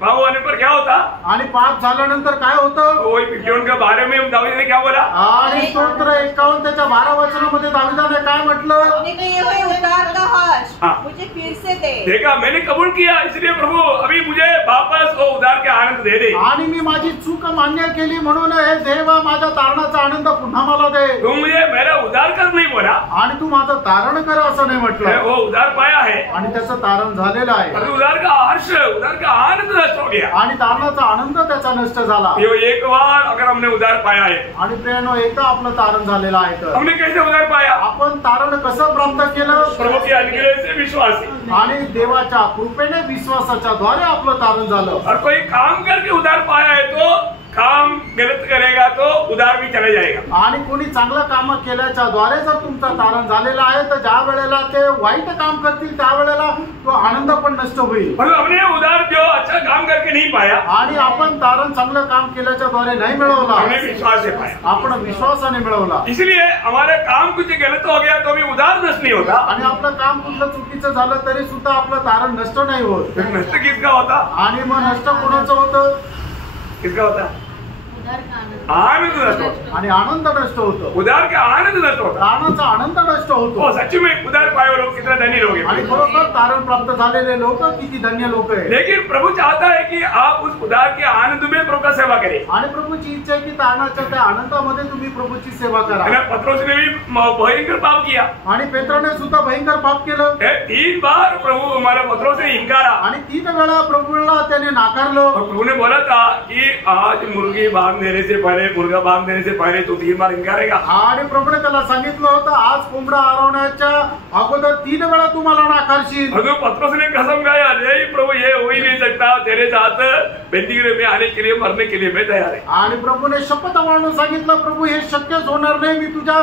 पाप होने पर क्या होता, आणि पाप झाल्यानंतर काय होतं, वही 51 के बारे में दाऊद ने क्या बोला, आणि स्तोत्र 51 त्याच्या 12 वचनामध्ये दाविदाने काय म्हटलं, अपने लिए हुए उद्धार का हर्ष हाँ. मुझे फिर से दे. देखा मैंने कबूल किया, इसलिए प्रभु अभी मुझे वापस वो उद्धार के आनंद दे दे. आणि मी माझी चूक मान्य केली म्हणून हे देवा माझ्या तारणाचा आनंद पुन्हा मला दे. तुम मुझे मेरा उद्धार कर नहीं बोला, आणि तू माझं तारण कर असं नाही म्हटलं, वो उद्धार पाया है, आणि त्याचं तारण झालेलं आहे. और उद्धार का हर्ष, उद्धार का आनंद नष्ट हो गया. आणि तारणाचा आनंद त्याचा नष्ट झाला. ये एक बार अगर हमने उद्धार पाया है, आणि प्रियानो एकदा आपलं तारण झालेलं आहे तर हमने कैसे उद्धार पाया, आपण तारण कसं प्राप्त केलं, प्रभु के अनुग्रह से विश्वास से. आणि देवाच्या कृपेने विश्वासाच्या द्वारे आपलं तारण झालं. और कोई काम करके उद्धार पाया है तो काम गलत करेगा तो उद्धार भी चला जाएगा. आणि कोणी चांगलं काम केल्याच्या द्वारे जर तुमचं तारण झालेलं आहे तर ज्या वेळेला ते वाईट काम करतील त्यावेळेला तो आनंद पण नष्ट होईल. पर हमने उद्धार जो अच्छा काम करके नहीं पाया, आणि आपण तारण चांगलं काम केल्याच्या द्वारे नाही मिळवला, हमने विश्वास से पाया. आपण विश्वासाने मिळवला. इसलिए हमारे काम कुछ गलत हो गया तो भी उद्धार नष्ट नहीं होता. आणि आपलं काम कुठलं चुकीचं झालं तरी सुद्धा आपलं तारण नष्ट नाही होत. फिर नष्ट किसका होता, आणि मग नष्ट कोणाचं होतं, किसका होता, उदार का आनंद. आनंद नष्ट होता. आणि आनंद नष्ट होतो, उद्धार का आनंद नष्ट होता. तारणाचा आनंद नष्ट होतो. वो सच में उद्धार पाए हुए लोग कितना धनी लोग आणि हैं. खरोखर तारण प्राप्त झालेले लोक किती धन्य लोक आहेत. लेकिन प्रभु चाहता है कि आप उस उद्धार के आनंद में प्रभु का सेवा करें. आणि प्रभूची इच्छा आहे की तारणाच्या त्या आनंदामध्ये तुम्ही प्रभूची सेवा करा. है ना, पत्रोस ने भी भयंकर पाप किया. आणि पेत्राने सुद्धा भयंकर पाप केलं. 3 बार प्रभु हमारा पत्रोस ने इनकारा. आणि 3 वेळा प्रभूला त्याने नाकारलं. और प्रभु ने बोला था कि आज मुर्गी बांध देने से पहले, मुर्गा बांध देने से पहले तो 3 बार इनकारेगा. आणि प्रभूने त्याला सांगितलं होतं आज कोंबडा आरवण्याच्या अगोदर 3 वेळा तुम्हाला नाकारशील. और पत्रोस ने कसम खाया, नहीं प्रभु ये हो ही नहीं सकता, तेरे साथ बंदीगृह में आने के लिए, मरने के लिए मैं तैयार है. आणि प्रभूने शपथ मारून सांगितलं प्रभू हे शक्यच होणार नाही, मी तुझ्या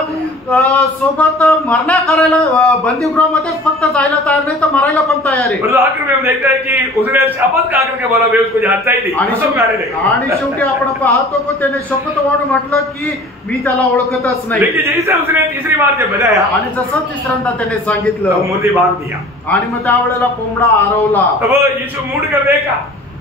सोबत मरण्या करायला बंदीगृहामध्ये फक्त जायला तयार नाही तर मरायला पण तयार आहे. और आखिर में हम देखते हैं कि उसने शपथ खा करके बोला मैं उसको जानता ही नहीं. आणि कसम खाने लगा. आणि शेवटी आपण पाहतो की त्याने शपथ वाढून म्हटलं की मी त्याला ओळखतच नाही. लेकिन जैसे उसने तीसरी बार जब बताया, आणि जसं तिसऱ्यांदा त्याने तो सांगितलं मुर्गी बांध दिया. आणि मग त्यावेळेला कोंबडा आरवला. तब यीशु मुड़ कर देखा,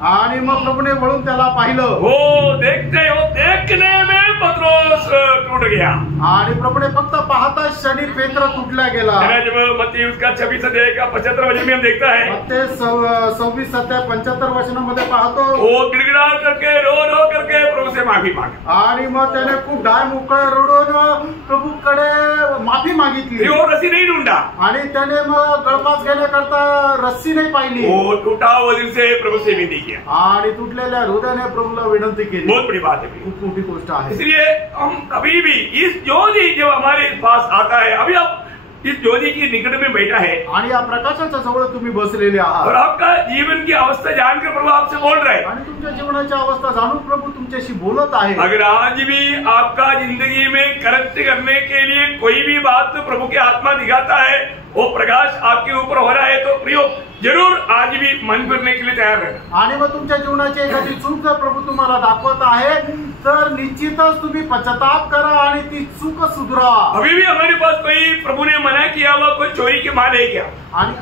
आणि मग प्रभूने वळून त्याला पाहिलं. वो देखते हो देखने में पत्रोस टूट गया. आणि प्रभूने फक्त पाहता क्षणी पेत्र तुटला गेला. है ना, जब मत्ती उसका 26 अध्याय का 75 वचन में हम देखता है, ते 26-75 वचनामध्ये पाहतो. वो गिड़गिड़ा करके रो रो करके प्रभु से माफी मांगा. आणि मग त्याने खूप डाय मोकळे रडून प्रभूकडे माफी मागितली. वो रस्सी नहीं ढूंढा, आणि त्याने मग गळफास घेण्याकरता रस्सी नाही पाहिली. वो टूटा हुआ दिल से प्रभु से विनती किया. आणि तुटलेल्या हृदयाने प्रभूला विनंती केली. बहुत बड़ी बात है. खूप मोठी गोष्ट आहे. इसलिए हम कभी भी इस ज्योति जो हमारे पास आता है, अभी आप इस ज्योति की निकट में बैठा है आणि या प्रकाशाच्या जवळ तुम्ही बसलेले और आहात. आपका जीवन की अवस्था जानकर प्रभु आपसे बोल रहा है. आणि तुमच्या जीवनाची अवस्था जाणून प्रभू तुमच्याशी बोलत आहे. अगर आज भी आपका जिंदगी में कृत्य करने के लिए कोई भी बात प्रभु के आत्मा दिखाता है, वो प्रकाश आपके ऊपर हो रहा है, तो प्रियो जरूर आज भी मन फिरने के लिए तैयार रहना. आणि मग तुमच्या जीवनाची एखादी चूक जर प्रभू तुम्हाला दाखवत आहे तर निश्चितच तुम्ही पश्चाताप करा आणि ती चूक सुधारा. अभी भी हमारे पास कोई प्रभु ने मना किया हुआ कोई चोरी के माल है क्या? आणि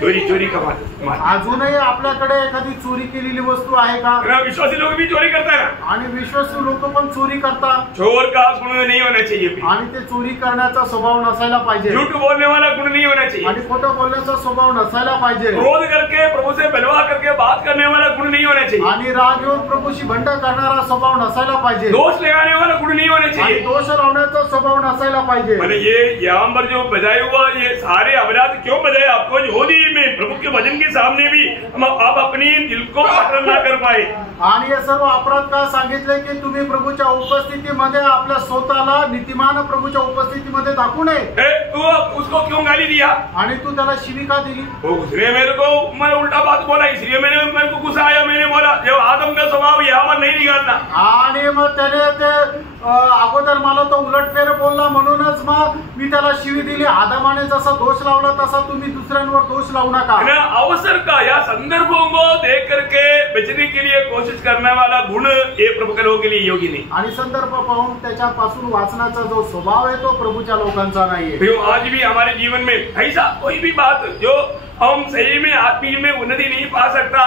चोरी का माल. अजूनही आपल्याकडे एखादी चोरी केलेली वस्तू आहे का? विश्वासी लोग भी चोरी करता है ना. आणि विश्वासू लोक पण चोरी करतात. चोर का गुण नहीं होना चाहिए. आणि ते चोरी करण्याचा स्वभाव नसायला पाहिजे. झूठ बोलने वाला गुण नहीं होना चाहिए. आणि खोटं बोलण्याचा स्वभाव नसायला पाहिजे. क्रोध करके प्रभु से बलवा करके बात करने वाला गुण नहीं होना चाहिए. आणि राग येऊन प्रभूशी भंड करणारा स्वभाव नसायला पाहिजे. दोष लगाने वाला गुण नहीं होना आणि चाहिए. दोष लावण्याचा स्वभाव नसायला पाहिजे. मैंने ये यहाँ पर जो बजाया हुआ ये सारे अपराध क्यों बजाए आपको? जो ज्योति में प्रभु के वचन के सामने भी हम आप अपनी दिल को कंट्रोल ना कर पाए। आणि हे सर्व अपराध का सांगितले की तुम्ही प्रभूच्या उपस्थितीमध्ये आपल्या स्वतःला नीतिमान प्रभूच्या उपस्थितीमध्ये दाखवू नये। तू उसको क्यों गाली दिया? आणि तू त्याला शिवी का दिली? उसने मेरे को मैं उल्टा बात बोला, इसलिए मेरे को गुस्सा आया। मैंने बोला जो आदम का स्वभाव यहाँ पर नहीं निकालना। आणि मग त्याने ते अगोदर मला तो उलटफेर बोलला, म्हणूनच मग मी त्याला शिवी दिली। आदमाने जसा दोष लावला तसा तुम्ही दुसऱ्यांवर दोष लावू नका। अवसर का या संदर्भों को देख करके बचने के लिए कोशिश करने वाला गुण ये प्रभु के लोगों के लिए योग्य नहीं। आणि संदर्भ पाहून त्याच्यापासून वाचनाचा जो स्वभाव आहे तो प्रभूच्या लोकांचा नाहीये। आज भी हमारे जीवन में ऐसा कोई भी बात जो हम सही में आत्मीय में उन्नति नहीं पा सकता,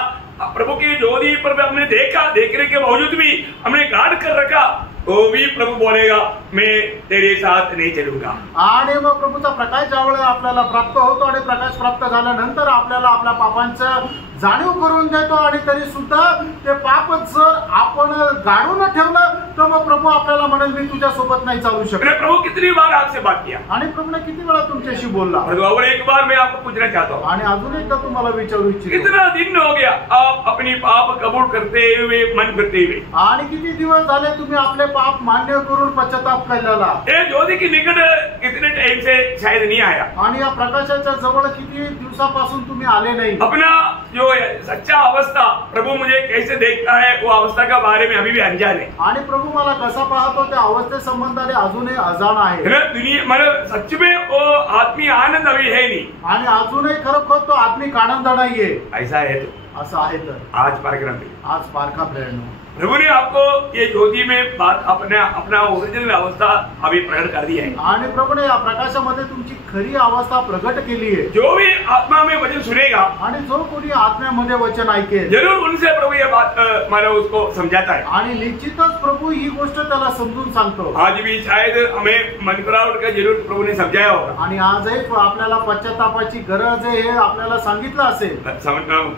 प्रभु की ज्योति पर हमने देखा, देखने के बावजूद भी हमने गार्ड कर रखा, तो भी प्रभु बोलेगा मैं तेरे साथ नहीं चलूंगा। आणि मग प्रभूचा प्रकाश ज्यावेळेला आपल्याला प्राप्त होतो आणि प्रकाश प्राप्त झाल्यानंतर आपल्याला आपल्या पापांचं जाणीव करून देतो, आणि तरी सुद्धा ते पाप जर आपण गाडून ठेवलं तर मग प्रभू आपल्याला म्हणेल मी तुझ्या सोबत नाही चालू शकत। प्रभु कितनी बार आपसे बात किया आणि प्रभूने किती वेळा तुमच्याशी बोलला। और एक बार मैं आपको पूछना चाहता हूँ, आणि अजून एकदा तुम्हाला विचारू इच्छितो, कितना दिन हो गया आप अपनी पाप कबूल करते हुए मन करते हुए? आणि किती दिवस झाले तुम्ही आपले पाप मान्य करून पश्चाताप केलेला? ये ज्योति की निकट कितने टाइम से शायद नहीं आया। आणि या प्रकाशाच्या जवळ किती दिवसापासून तुम्ही आले नाही? अपना जो सच्चा अवस्था प्रभु मुझे कैसे देखता है वो अवस्था का बारे में अभी भी अनजान है। आणि प्रभु मला कसा पाहतो त्या अवस्थे संबंधाने अजूनही अजाण आहे। दुनिया मतलब सच में वो आत्मीय आनंद अभी है नहीं, आणि अजूनही खरोखर तो आत्मिक आनंद नाहीये। ऐसा है तो असं आहे तर आज पारक्रम आज पारखा प्रेरणा प्रभु ने आपको ये ज्योति में बात अपना ओरिजिनल अवस्था अभी प्रकट कर दी है। आणि प्रभूने या प्रकाशामध्ये तुमची खरी अवस्था प्रकट केली आहे। जो भी आत्मा में वचन सुनेगा आणि जो कोणी आत्म्यामध्ये वचन ऐकेल जरूर उनसे प्रभु ये बात मला उसको समझाता है, आणि निश्चितच प्रभू ही गोष्ट त्याला समजून सांगतो। आज भी शायद हमें मन फिरावट का जरूर प्रभु ने समझाया होगा, आणि आजही आपल्याला पश्चातापाची गरज आहे हे आपल्याला सांगितलं असेल।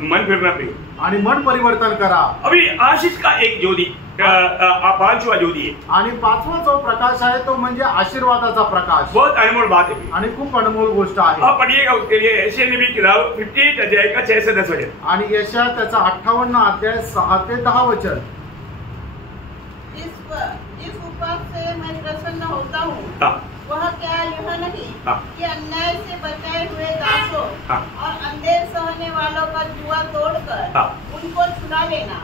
मन फिरना पे आणि मन परिवर्तन करा। अभी आशीष का एक ज्योति पांचवा ज्योति है, आणि पाचवा जो प्रकाश आहे तो म्हणजे आशीर्वादाचा प्रकाश। बहुत अनमोल बात है आणि खूप अनमोल गोष्ट आहे। आप पढ़िएगा उसके लिए यशायाह नबी किताब 58 अध्याय का 6 से 10 वचन। आणि यशायाह त्याचा 58 अध्याय 6 ते 10 वचन। जिस उपाय से मैं प्रसन्न होता हूँ वह क्या यह नहीं कि अन्याय से बचाए हुए दासों और अंधेर सहने वालों का जुआ तोड़कर उनको छुड़ा लेना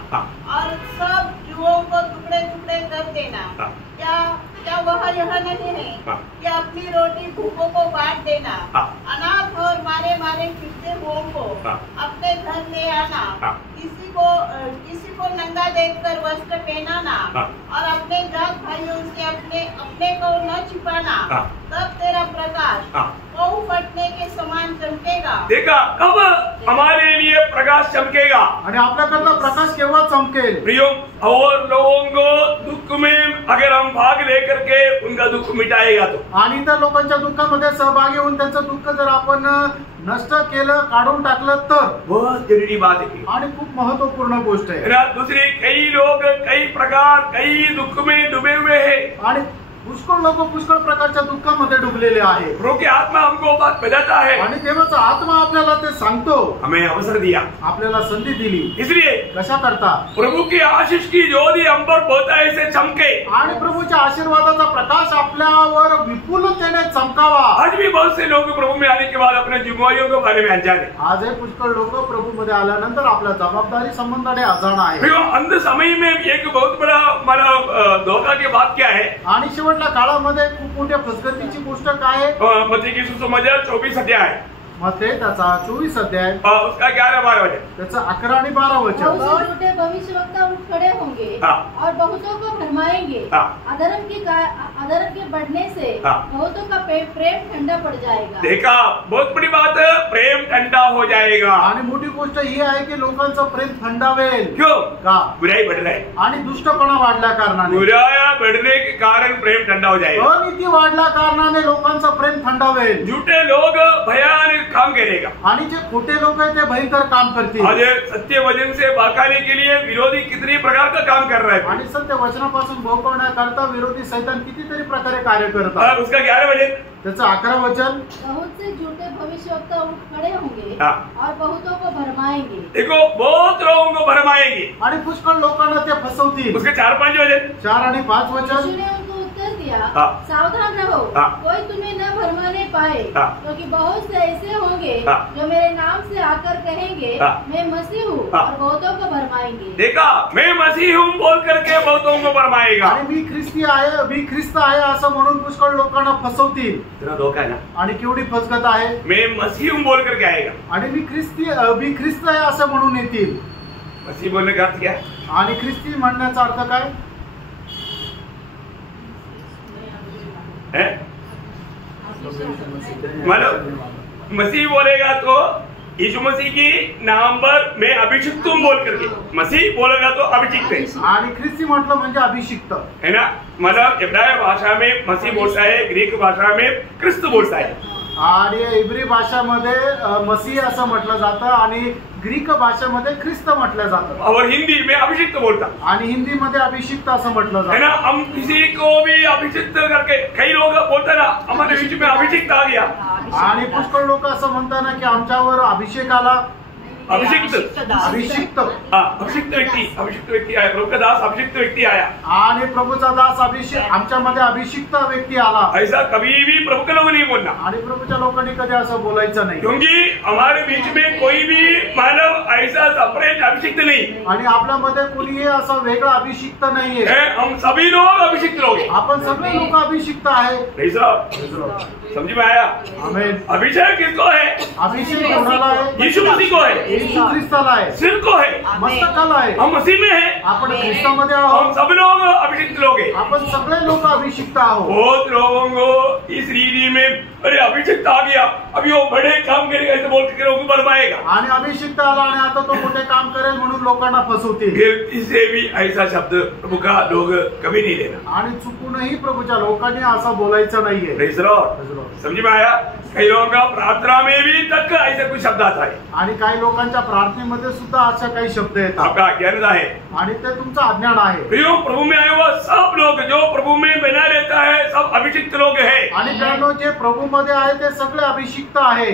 और सब जुओं को टुकड़े टुकड़े कर देना। क्या वह यह नहीं है कि अपनी रोटी भूखों को बांट देना, अनाथ और मारे मारे फिरते हुओं को अपने घर ले आना, किसी को नंगा देखकर वस्त्र पहनाना और अपने जात भाइयों से अपने को न छिपाना, तब तेरा प्रकाश पौ फटने के समान चमकेगा। देखा कब हमारे लिए प्रकाश चमकेगा? आणि आपल्याकडला प्रकाश केव्हा चमकेल? प्रियो, और लोगों को दुख में अगर हम भाग लेकर के उनका दुख मिटाएगा तो, आणि त्या लोकांच्या दुःखामध्ये सहभागी होऊन त्यांचं दुःख जर आपण नष्ट केलं, काढून टाकलं तर बहुत जरूरी बात है आणि खूप महत्वपूर्ण गोष्ट आहे। दूसरी कई लोग कई प्रकार कई दुख में डूबे हुए हैं आणि पुष्कळ लोक पुष्कळ प्रकारच्या दुःखामध्ये डुबलेले आहे। प्रभु की आत्मा हमको बात बताता है आणि देवाचा आत्मा आपल्याला ते सांगतो, हमें अवसर दिया, आपल्याला संधी दिली। इसलिए कशा करता? प्रभु की आशीष की ज्योति हम पर बहुत ऐसे चमके, आणि प्रभूच्या आशीर्वादाचा प्रकाश आपल्यावर विपुलतेने चमकावा। आज भी बहुत से लोग प्रभु में आने के बाद अपने जिम्मेवारियों के बारे में अनजान है। आजही पुष्कळ लोक प्रभू मध्ये आल्यानंतर आपल्या जबाबदारी संबंधाने अजाण आहे। अंत समय में एक बहुत बड़ा हमारा धोखा की बात क्या है? आणि शेवटच्या काळामध्ये खूप मोठ्या फसगतीची गोष्ट काय आहे? मत्ती की सुसमाचार 24 अध्याय मत्ती त्याचा 24 अध्याय उसका 11-12 वचन, त्याचा 11 आणि 12 वचन। बहुत से झूठे भविष्यवक्ता उठ खड़े होंगे और बहुतों को भरमाएंगे। अधर्म के बढ़ने से बहुतों का प्रेम ठंडा पड़ जाएगा। देखा बहुत बड़ी बात है, प्रेम ठंडा हो जाएगा। आणि मोठी गोष्ट ही आहे की लोकांचं प्रेम थंडावेल। क्यों? का? बुराई बढ़ रहा है आणि दुष्टपणा वाढल्या कारणाने, बुराया बढ़ने के कारण प्रेम ठंडा हो जाएगा। अनीती वाढल्या कारणाने लोकांचं प्रेम थंडावेल। झूठे लोग भयानक काम करेगा आणि जे खोटे लोक आहेत ते भयंकर काम करतील। आज सत्य वचन से भड़काने के लिए विरोधी कितने प्रकार का काम कर रहा है। आणि सत्य वचनापासून भोकवण्याकरता विरोधी सैतान कितीतरी तरी प्रकारे कार्य करत और आहे. उसका 11 बजे त्याचं 11 वचन, बहुत से झूठे भविष्यवक्ता उठ खड़े होंगे हाँ। और बहुतों को भरमाएंगे. देखो बहुत लोगों को भरमाएंगे. आणि पुष्कळ लोकांना ते फसवतील. उसके 4-5 वजन 4 आणि 5 वचन, यीशु ने उनको उत्तर दिया, हाँ। सावधान रहो, हाँ। कोई तुम्हें न भरमाने पाए, हाँ। क्योंकि बहुत से ऐसे होंगे हाँ। जो मेरे नाम से आकर कहेंगे हाँ। मैं मसीह हूँ, हाँ। और बहुतों को भरमाएंगे. देखा, मैं मसीह हूँ बोल करके बहुतों को भरमाएगा. आणि मी ख्रिस्त आहे असं म्हणून पुष्कळ लोकांना फसवतील. इतना धोखा है ना. आणि केवढी फसगत आहे. मैं मसीह हूँ बोल करके आएगा. आणि मी ख्रिस्त आहे असं म्हणून येतील. मसीह बोलने का अर्थ क्या है? आणि ख्रिस्ती म्हणण्याचा अर्थ काय? मतलब मसीह बोलेगा तो यीशु मसीह की नाम पर मैं अभिषिक्त हूँ बोल करके, मसीह बोलेगा तो अभिषिक्त है. आणि ख्रिस्ती म्हटलं म्हणजे अभिषिक्त है ना. मतलब इब्राहिम भाषा में मसीह बोलता है, ग्रीक भाषा में क्रिस्त बोलता है. आणि इब्री भाषामध्ये मसीह असं म्हटलं जातं आणि ग्रीक भाषेमध्ये ख्रिस्त म्हटलं जातं. और हिंदी में अभिषिक्त बोलता आणि हिंदीमध्ये अभिषिक्त असं म्हटलं है जातं. ना. हम किसी को भी अभिषिक्त करके, कई लोग बोलते ना हमारे बीच में अभिषिक्त आ गया. आणि पुष्कळ लोक असं म्हणतात ना की आमच्यावर अभिषेक आला. अभिषिक्त अभिषिक्त अभिषिक्त व्यक्ती आया. प्रभु का दास अभिषिक्त व्यक्ती आया. आणि प्रभूचा दास आमच्यामध्ये अभिषिक्त व्यक्ती आला. ऐसा कभी भी प्रभु के लोग नहीं बोलना, आणि प्रभूच्या लोकांनी कधी असं बोलायचं नाही. क्योंकि हमारे बीच में कोई भी मानव ऐसा सेपरेट अभिषिक्त नहीं आणि आपल्यामध्ये कोणीही असं वेगळं अभिषिक्त नाहीये. है. हम सभी लोग अभिषिक्त लोग हैं. आपण सगळे लोक अभिषिक्त आहे. नहीं साहब, समझ में आया? आमेन. अभिषेक किसको है? अभिषेक कोणाला आहे? यीशु मसीह को है. येशू ख्रिस्ताला आहे. सिर को है. मस्तकाला आहे. हम मसीह में है. आपण ख्रिस्तामध्ये हम आहोत. सब लोग अभिषिक्त लोग हैं. आपण सगळे लोक अभिषिक्त आहोत. बहुत लोगों को इस रीति में अरे अभिषिक्त आ गया, अभी वो बड़े काम करेगा ऐसे बोल के लोगों को भरमाएगा. आणि अभिषिक्त आला आणि आता तो मोठे काम करेल म्हणून लोकांना फसवतील. गलती से भी ऐसा शब्द प्रभु का लोग कभी नहीं लेना. आणि चुकूनही प्रभूच्या लोकांनी असं बोलायचं नाहीये. Praise the Lord. समझ में आया? कई लोगों का प्रार्थना में भी तक ऐसे कुछ शब्द आता है. आणि काही लोकांच्या प्रार्थनेमध्ये सुद्धा अशा काही शब्द येतात. आपका अज्ञान आहे आणि ते तुमचं अज्ञान आहे. प्रियो, प्रभु में आए हुआ सब लोग जो प्रभु में बना रहता है सब अभिषिक्त लोग है. आणि त्यानो जे प्रभू मध्ये आहे ते सगळे अभिषिक्त आहे.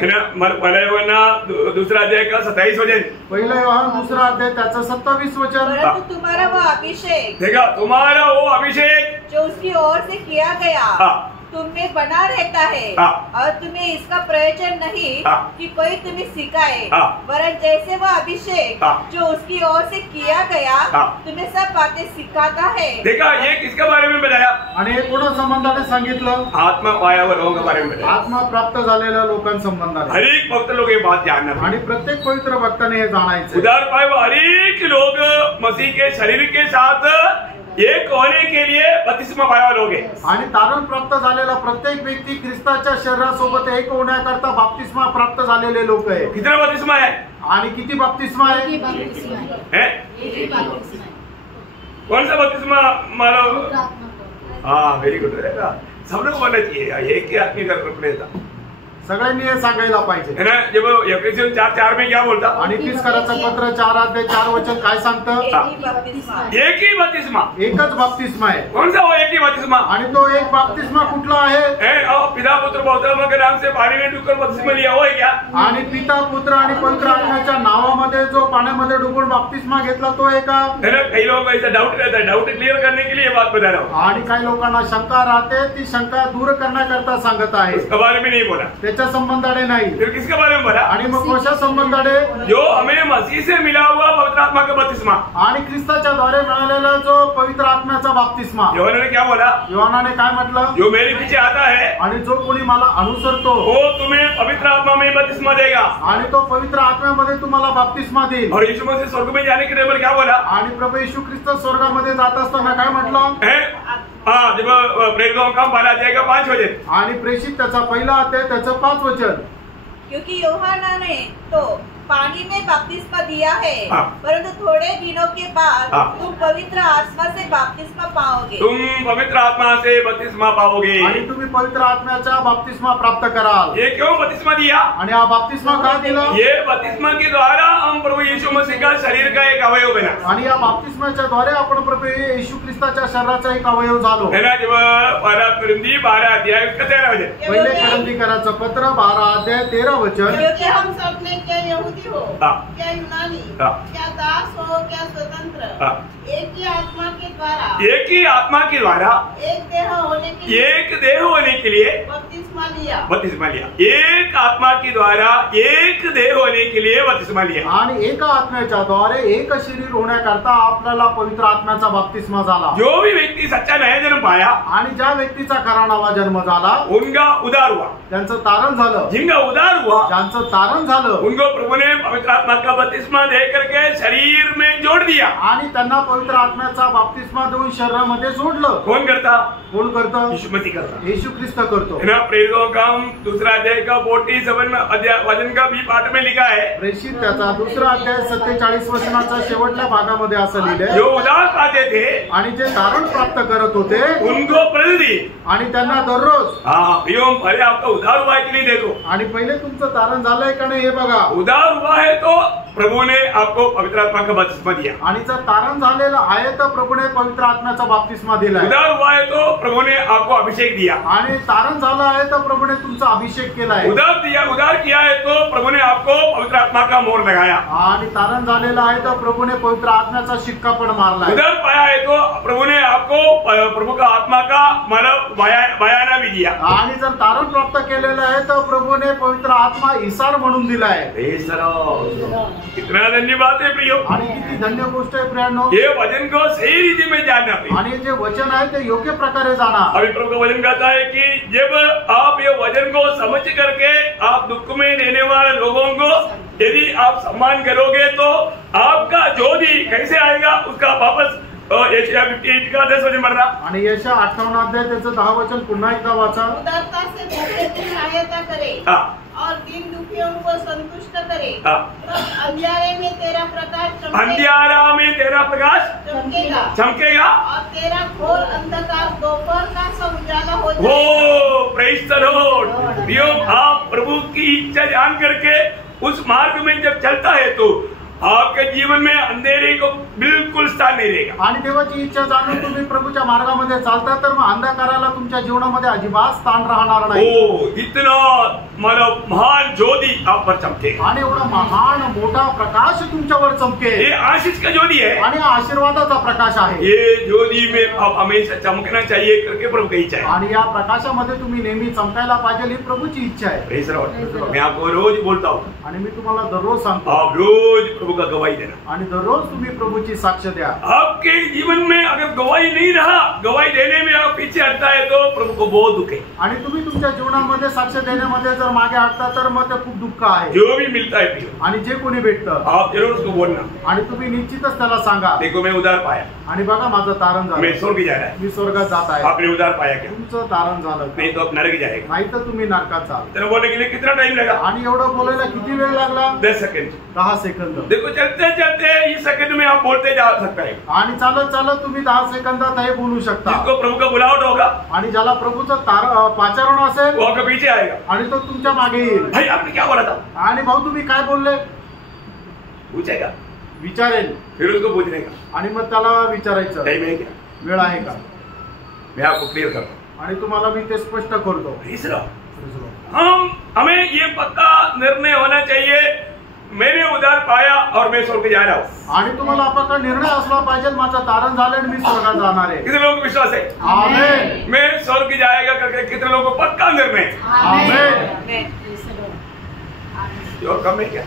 दूसरा अध्याय का 27 वचन. पहिलं योहान 2 अध्याय त्याचं 27 वचन. परंतु तुम्हारा वो अभिषेक देखा, तुम्हारा वो अभिषेक जो उसकी ओर से किया गया हाँ. तुम में बना रहता है हाँ. और तुम्हें इसका प्रयोजन नहीं हाँ. कि कोई तुम्हें सिखाए, हाँ. वरन जैसे वो अभिषेक हाँ. जो उसकी ओर से किया गया हाँ. तुम्हें सब बातें सिखाता है. देखा, ये किसके बारे में बताया? आणि हे कोणा संबंधाने सांगितलं? आत्मा पाया हुआ लोगों के बारे में बताया. आत्मा प्राप्त झालेल्या लोकांसंबंधाने. हर एक भक्त लोग ये बात जानना. आणि प्रत्येक पवित्र भक्ताने हे जाणायचं. उदार पाए हुए हर एक लोग मसीह के शरीर के साथ एक होने के लिए बपतिस्मा पाया हुआ लोग हैं. आणि तारण प्राप्त झालेला प्रत्येक व्यक्ती ख्रिस्ताच्या शरीरासोबत एक होण्याकरता बाप्तिस्मा प्राप्त झालेले लोक आहे. कितना बपतिस्मा है? आणि किती बाप्तिस्मा एक ही आहे? बपतिस्मा है. हैं? एक ही बपतिस्मा है. कौन सा बपतिस्मा? मानो पवित्र आत्मा को. हाँ, वेरी गुड. सब लोग बोलना चाहिए, एक ही आदमी का था सगळ्यांनी हे सांगायला पाहिजे. है ना. जब एफएसियन 4:4 में क्या बोलता? आणि 30 कराचं पत्र 4 अध्याय 4 वचन काय सांगतं? एक ही बपतिस्मा. एक ही बपतिस्मा. एकच बाप्तिस्मा आहे. कौन सा वो एक ही बपतिस्मा? आणि तो एक बाप्तिस्मा कुठला आहे? पिता पुत्र पवित्र के नाम से पानी में डूबकर बपतिस्मा लिया हो है क्या? आणि पिता पुत्र आणि पवित्र आत्म्याच्या नावामध्ये जो पाण्यामध्ये डुबून बाप्तिस्मा घेतला तो आहे का? है ना. कई लोग ऐसा डाउट रहता है, डाउट क्लियर करने के लिए ये बात बता रहा हूँ. आणि काही लोकांना शंका राहते, ती शंका दूर करण्याकरता सांगत आहे. उसके बारे में नहीं बोला. त्याच्या संबंधाने नाही. फिर किसके बारे में बोला? आणि मग कशा संबंधाने? जो हमें मसीह से मिला हुआ पवित्र आत्मा का बपतिस्मा. आणि ख्रिस्ताच्या द्वारे मिळालेला जो पवित्र आत्म्याचा बाप्तिस्मा. यूहन्ना ने क्या बोला? योहानाने काय म्हटलं? जो मेरे पीछे आता है आणि जो कोणी मला अनुसरतो वो तुम्हें पवित्र आत्मा में बपतिस्मा देगा. आणि तो पवित्र आत्म्यामध्ये तुम्हाला बाप्तिस्मा देईल. और यीशु मसीह स्वर्ग में जाने के टाइम क्या बोला? आणि प्रभू येशू ख्रिस्त स्वर्गामध्ये जात असताना काय म्हटलं? हाँ, जब प्रेरितों का पहला अध्याय का 5 वचन. आणि प्रेषित त्याचा पहिला अध्याय त्याचं 5 वचन. क्योंकि यूहन्ना ने तो पानी में बपतिस्मा दिया है, हाँ। परंतु थोड़े दिनों के बाद हाँ। तुम पवित्र आत्मा से बपतिस्मा पाओगे। तुम पवित्र आत्मा से बपतिस्मा पाओगे। आणि तुम्ही पवित्र आत्म्याचा बाप्तिस्मा प्राप्त कराल। ये क्यों बपतिस्मा दिया? आणि हा बाप्तिस्मा का दिला? ये बपतिस्मा के द्वारा हम प्रभु यीशु मसीह का शरीर का एक अवयव बना। आणि या बाप्तिस्माच्या द्वारे आपण प्रभू येशू ख्रिस्ताच्या शरीराचा एक अवयव झालो। है ना? जब 12 अध्याय 13 वचन, पहिले करंदीकराचं पत्र 12 अध्याय 13 वचन। क्योंकि हम सब ने क्या यहूदी हो, हाँ। क्या यूनानी, हाँ। क्या दास हो, क्या स्वतंत्र, हाँ। एक ही आत्मा के द्वारा, एक ही आत्मा के द्वारा एक देह होने के लिए एक देह होने के लिए बपतिस्मा लिया। बपतिस्मा लिया। एक आत्मा के द्वारा एक देह होने के लिए बपतिस्मा लिया। आणि एका आत्म्याच्या द्वारे एक शरीर होण्याकरता आपल्याला पवित्र आत्म्याचा बाप्तिस्मा झाला। जो भी व्यक्ति सच्चा नया जन्म पाया, आणि ज्या व्यक्तीचा खरा नवा जन्म झाला उनका उद्धार हुआ। त्यांचं तारण झालं। जिनका उद्धार हुआ, ज्यांचं तारण झालं उनको प्रभु ने पवित्र आत्मा का बपतिस्मा दे करके शरीर में जोड़ दिया। आणि त्यांना पवित्र आत्म्याचा बाप्तिस्मा देऊन शरीरामध्ये जोडलं। कौन करता? कोण करतं? यीशु मसीह करता। येशू ख्रिस्त करतो। है ना? प्रेरितों का हम दूसरा अध्याय का 47 अध्याय वचन का भी पाठ में लिखा है, प्रेषित त्याचा दुसरा अध्याय 47 वचनाच्या शेवटच्या भागामध्ये असं लिहिलंय, जो उद्धार पाते थे आणि जे तारण प्राप्त करत होते उनको प्रतिदिन, आणि त्यांना दररोज, हाँ प्रियो, पहले आपका उद्धार हुआ है कि नहीं देखो। आणि पहिले तुमचं तारण झालंय का नाही हे बघा। उद्धार हुआ है तो प्रभु ने आपको पवित्र आत्मा का बपतिस्मा दिया। आणि जर तारण झालेलं आहे तर प्रभूने पवित्र आत्म्याचा बाप्तिस्मा दिलाय। उद्धार हुआ है तो प्रभु ने आपको अभिषेक दिया। आणि तारण झालं आहे तर प्रभूने तुमचा अभिषेक केलाय। उद्धार किया है तो प्रभु ने आपको पवित्र आत्मा का मोहर लगाया। आणि तारण झालेलं आहे तर प्रभूने पवित्र आत्म्याचा शिक्का पण मारलाय। उद्धार पाया है तो प्रभु ने आपको प्रभु का आत्मा का मतलब बयाना भी दिया। आणि जर तारण प्राप्त केलेलं आहे तर प्रभूने पवित्र आत्मा इसार म्हणून दिलाय। कितना धन्यवाद है प्रियो। आणि किती धन्य गोष्ट आहे प्रियांनो। ये वचन को सही रीति में जानना प्रियो। आणि जे वचन आहे ते योग्य प्रकारे जाणा। अभी प्रभु का वचन कहता है कि जब आप ये वचन को समझ करके आप दुख में रहने वाले लोगों को यदि आप सम्मान करोगे तो आपका ज्योति कैसे आएगा उसका वापस यशाया 58 का 10 वचन पढ़ रहा। आणि यशाया 58 अध्याय त्याचं 10 वचन पुन्हा एकदा वाचा। उदारता से भूखे की सहायता करे और दीन दुखियों को संतुष्ट करे, तब अंधियारे में तेरा प्रकाश चमकेगा, अंधियारा में तेरा प्रकाश चमकेगा और तेरा घोर अंधकार दोपहर का सा उजाला हो वो जाएगा। Praise the Lord. प्रियो, आप प्रभु की इच्छा जान करके उस मार्ग में जब चलता है तो आपके जीवन में अंधेरे को बिल्कुल स्थान नहीं रहेगा। आणि देवाची इच्छा जाणून तुम्ही प्रभूच्या मार्गामध्ये चालता तर मग अंधकाराला तुमच्या जीवनामध्ये अजिबात स्थान राहणार नाही। ओ इतना मतलब महान ज्योति आप पर चमके, आणि एवढा महान मोठा प्रकाश तुमच्यावर चमकेल। ये आशीष का ज्योति है आणि हा आशीर्वादाचा प्रकाश आहे। ये ज्योति में आप हमेशा चमकना चाहिए करके प्रभु की इच्छा है। आणि या प्रकाशामध्ये तुम्ही नेहमी चमकायला पाहिजे ही प्रभूची इच्छा आहे। Praise the Lord. मैं आपको रोज बोलता हूँ, आणि मी तुम्हाला दररोज सांगतो, आप रोज प्रभु का गवाही देना। आणि दररोज तुम्ही प्रभूची साक्ष द्या। आपके जीवन में अगर गवाही नहीं रहा, गवाही देने में आप पीछे हटता है तो प्रभु को बहुत दुख है। आणि तुम्ही तुमच्या जीवनामध्ये साक्ष देण्यामध्ये जर मागे हटता तर मग ते खूप दुःख आहे। जो भी मिलता है प्रियो, आणि जे कोणी भेटतं आप जरूर उसको बोलना, आणि तुम्ही निश्चितच त्याला सांगा, देखो मैं उद्धार पाया, आणि बघा माझं तारण मैं झालं, स्वर्ग जा रहा है। मी स्वर्गात जात आहे। आपने उद्धार पाया क्या? तुमचं तारण झालं नहीं तो आप नरक जाएगा। नाही तर तुम्ही नरकात जाल। तेरे बोलने के लिए कितना टाइम लगा? आणि एवढं बोलायला किती वेळ लागला? 10 सेकंड। 10 सेकंद। देखो चलते चलते इस सेकंड में आप बोलते जा सकता है। आणि चालत चालत तुम्ही 10 सेकंदात हे बोलू शकता। जिसको प्रभु का बुलावट होगा आणि ज्याला प्रभूचं पाचारण असेल वो आपके पीछे आएगा, आणि तो तुमच्या मागे येईल। भाई आपने क्या बोला था? आणि भाऊ तुम्ही काय बोलले पूछेगा, विचारेल, फिर उसको पूछने का आणि मग त्याला विचारायचं टाइम है क्या? वेळ आहे का? मैं आपको क्लियर करता हूँ। आणि तुम्हाला मी ते स्पष्ट करतो। तीसरा, हमें ये पक्का निर्णय होना चाहिए, मैंने उद्धार पाया और मैं स्वर्ग जा रहा हूँ। आणि तुम्हाला पक्का निर्णय असला पाहिजे, माझं तारण झालं आणि मी स्वर्गात जाणार आहे। कितने लोगों को विश्वास है? आमेन। मैं स्वर्ग जाएगा करके कितने लोगों को पक्का निर्णय है? आमेन। और कम है क्या?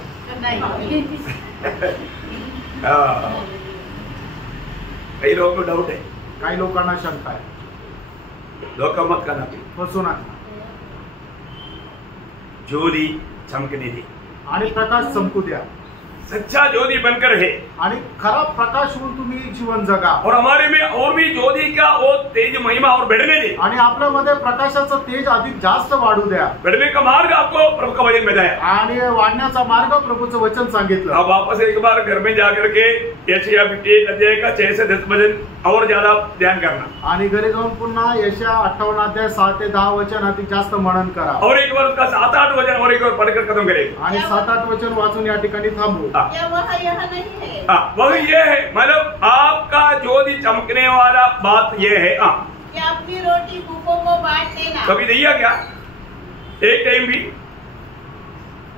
हाँ। कई लोगों को डाउट है, काही लोकांना शंका आहे, धोखा मत करना। फसू नका। ज्योति चमकने दी, आणि प्रकाश चमकू द्या। सच्चा ज्योति बनकर है आणि खरा प्रकाश होऊन तुम्ही जीवन जगा और हमारे में और भी ज्योति का वो तेज महिमा और बढ़ने दे। आणि आपल्यामध्ये प्रकाशाचं तेज अधिक जास्त वाढू द्या। बढ़ने का मार्ग आपको प्रभु का वचन बताया आणि वाढण्याचा मार्ग प्रभूचं वचन सांगितलं। अब वापस एक बार घर में जाकर के यशायाह 58 अध्याय का 6 से 10 वचन और ज्यादा ध्यान करना आणि घरी जाऊन पुन्हा यशायाह 58 अध्याय 7 ते 10 वचन अधिक जास्त मनन करा और एक बार उसका 7-8 वचन और एक बार पढ़कर खत्म करेंगे आणि 7-8 वचन वाचून या ठिकाणी थांबू। क्या वह यह नहीं है? वह ये है, मतलब आपका ज्योति चमकने वाला बात ये है। कि अपनी रोटी भूखों को बांट देना। कभी दिया क्या एक टाइम भी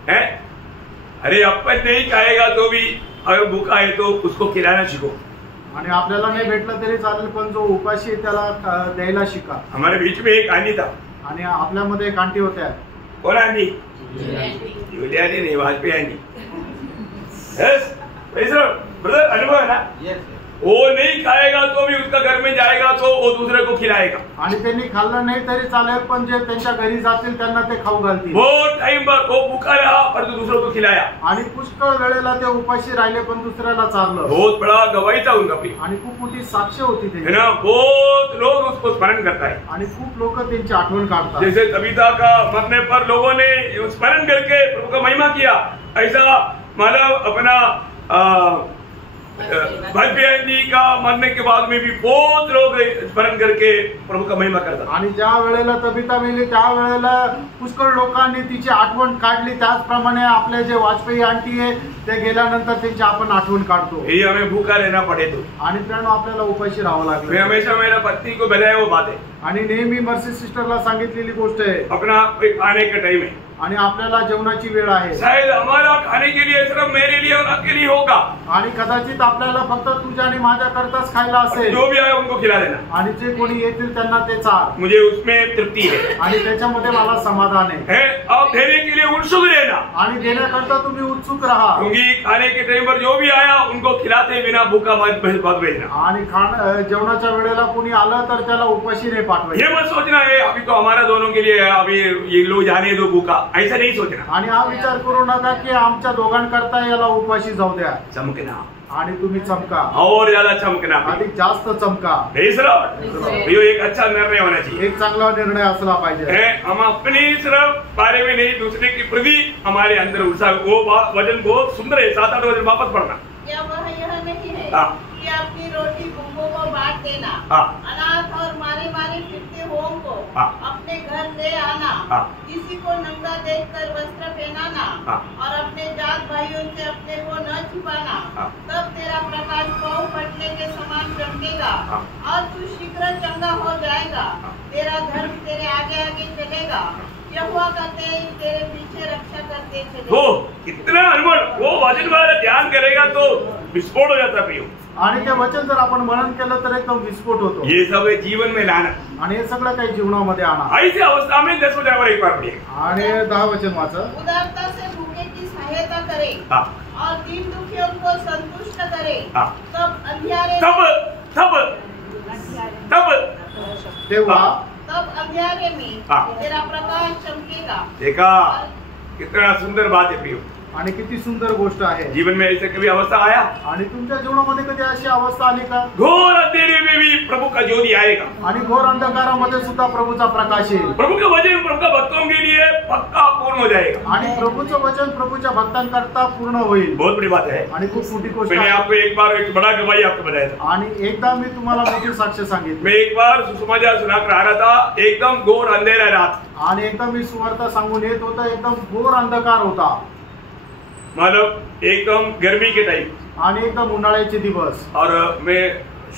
है? अरे अपन नहीं खाएगा तो भी अगर भूखा है तो उसको खिलाना सीखो। आणि आपल्याला नाही भेटलं तरी चालेल पण जो उपाशी आहे त्याला द्यायला शिका। हमारे बीच में एक आंटी था। आणि आपल्यामध्ये एक आंटी होत्या। कौन आंटी? जुलिया आंटी नहीं, वाजपेयी आंटी। यस ब्रदर, अनुभव है ना? वो नहीं खाएगा तो भी उसका घर में जाएगा तो वो दूसरे को खिलाएगा। आणि त्यांनी खाल्लं नाही तरी चालेल पण जे त्यांच्या घरी जातील त्यांना ते खाऊ घालतील। वो टाइम पर वो भूखा रहा पर तो दूसरों को खिलाया। आणि पुष्कळ वेळेला ते उपाशी राहिले पण दुसऱ्याला चारलं। बहुत बड़ा गवाही था उनका भी। आणि खूप मोठी साक्ष होती है ते। ना, बहुत लोग उसको स्मरण करता है। आणि खूप लोक त्यांची आठवण काढतात। जैसे तबीता का मरने पर लोगों ने स्मरण करके प्रभु का महिमा किया, ऐसा मतलब अपना वाजपेयी जी का मरने के बाद में भी बहुत लोग स्मरण करके प्रभु का महिमा करतात। आणि ज्या वेळेला तबिता मेली त्या वेळेला पुष्कळ लोकांनी तिची आठवण काढली। त्याचप्रमाणे आपले जे वाजपेयी आंटी आहे ते गेल्यानंतर त्यांची आपण आठवण काढतो। यही हमें भूखा रहना पड़े तो। आणि प्रियानो आपल्याला उपाशी राहावं मैं लागलं। हमेशा मेरा पत्नी को बताया वो बात है। आणि नेहमी मर्सी सिस्टरला सांगितलेली गोष्ट आहे अपना एक आने का टाइम है, आणि आपल्याला जेवणाची वेळ आहे। शायद हमारा खाने के लिए सिर्फ मेरे लिए और आपके लिए होगा, आणि कदाचित आपल्याला फक्त तुझ्या आणि माझ्या करताच खायला असेल। जो भी आए उनको खिला देना। आणि जे कोणी येतील त्यांना ते चार। मुझे उसमें तृप्ति है। आणि त्याच्यामध्ये मला समाधान आहे। आप देने के लिए उत्सुक रहना। आणि देण्याकरता तुम्ही उत्सुक राहा। क्योंकि खाने के टाइम पर जो भी आया उनको खिलाते बिना भूखा मत भेजना। आणि जेवणाच्या वेळेला कोणी आलं तर त्याला उपाशी नाही पाठवायचं। ये मत सोचना है अभी तो हमारा दोनों के लिए है, अभी ये लोग जाने दो भूखा, ऐसा नहीं सोचना। आणि हा विचार करू नका की आमच्या दोघांकरता याला उपाशी जाऊ द्या। चमकना आणि तुम्ही चमका, और ज्यादा चमकना, अधिक जास्त चमका। ये एक अच्छा निर्णय होना चाहिए। एक चांगला निर्णय असला पाहिजे। हम अपनी सिर्फ बारे में नहीं, दूसरे की प्रति हमारे अंदर उत्साह। वो वचन बहुत सुंदर है, 7-8 वचन वापस पढ़ना। क्या वह यह नहीं है कि अपनी रोटी भूखों को बांट देना, अनाथ और मारे फिरते हुओं को अपने घर ले आना, किसी को नंगा देखकर वस्त्र पहनाना और अपने जात भाइयों से अपने को न छिपाना, तब तेरा प्रकाश पाँव फटने के समान चमकेगा और तू शीघ्र चंगा हो जाएगा। तेरा धर्म तेरे आगे आगे चलेगा, यहोवा का तेज तेरे पीछे रक्षा करते चलेगा। कितना अनमोल, वो वचन वाला ध्यान करेगा तो विस्फोट हो जाता प्रियो। आणि ते वचन जर आपण मनन केलं तर एकदम विस्फोट होतो। ये सब जीवन में लाना, आणि हे सगळं काही जीवनामध्ये आणा। ऐसी अवस्था में 10 वचन एक बार पढ़िए। आणि 10 वचन वाचा। उदारता से भूखे की सहायता करे और दीन दुखियों को संतुष्ट करे, तब अंधियारे तब अंधियारे में तेरा प्रकाश चमकेगा। देखा कितना सुंदर बात है प्रियो। आणि किती सुंदर गोष्ट आहे। जीवन में ऐसे कभी अवस्था आया? आणि तुमच्या जीवनामध्ये कधी अशी अवस्था आली का? घोर अंधेरे में भी प्रभु का ज्योति आएगा। आणि घोर अंधकारामध्ये सुद्धा प्रभूचा प्रकाश येईल। प्रभु का वचन प्रभु का भक्तों के लिए पक्का पूर्ण हो जाएगा। आणि प्रभूचं वचन प्रभूच्या भक्तांकरता पूर्ण होईल। बहुत बड़ी बात है। आणि खूप मोठी गोष्ट मैंने आहे। आपको एक बार एक बड़ा गवाही आपको बताया था। आणि एकदा मी तुम्हाला मोठी साक्ष सांगितली। मैं एक बार सुसमाचार सुनाकर आ रहा था, एकदम घोर अंधेरा रात। आणि एकदा मी सुवार्ता सांगून येत होता, एकदम घोर अंधकार होता, मतलब एकदम गर्मी के टाइम आणि एकदम उन्हाळ्याचे दिवस। और मैं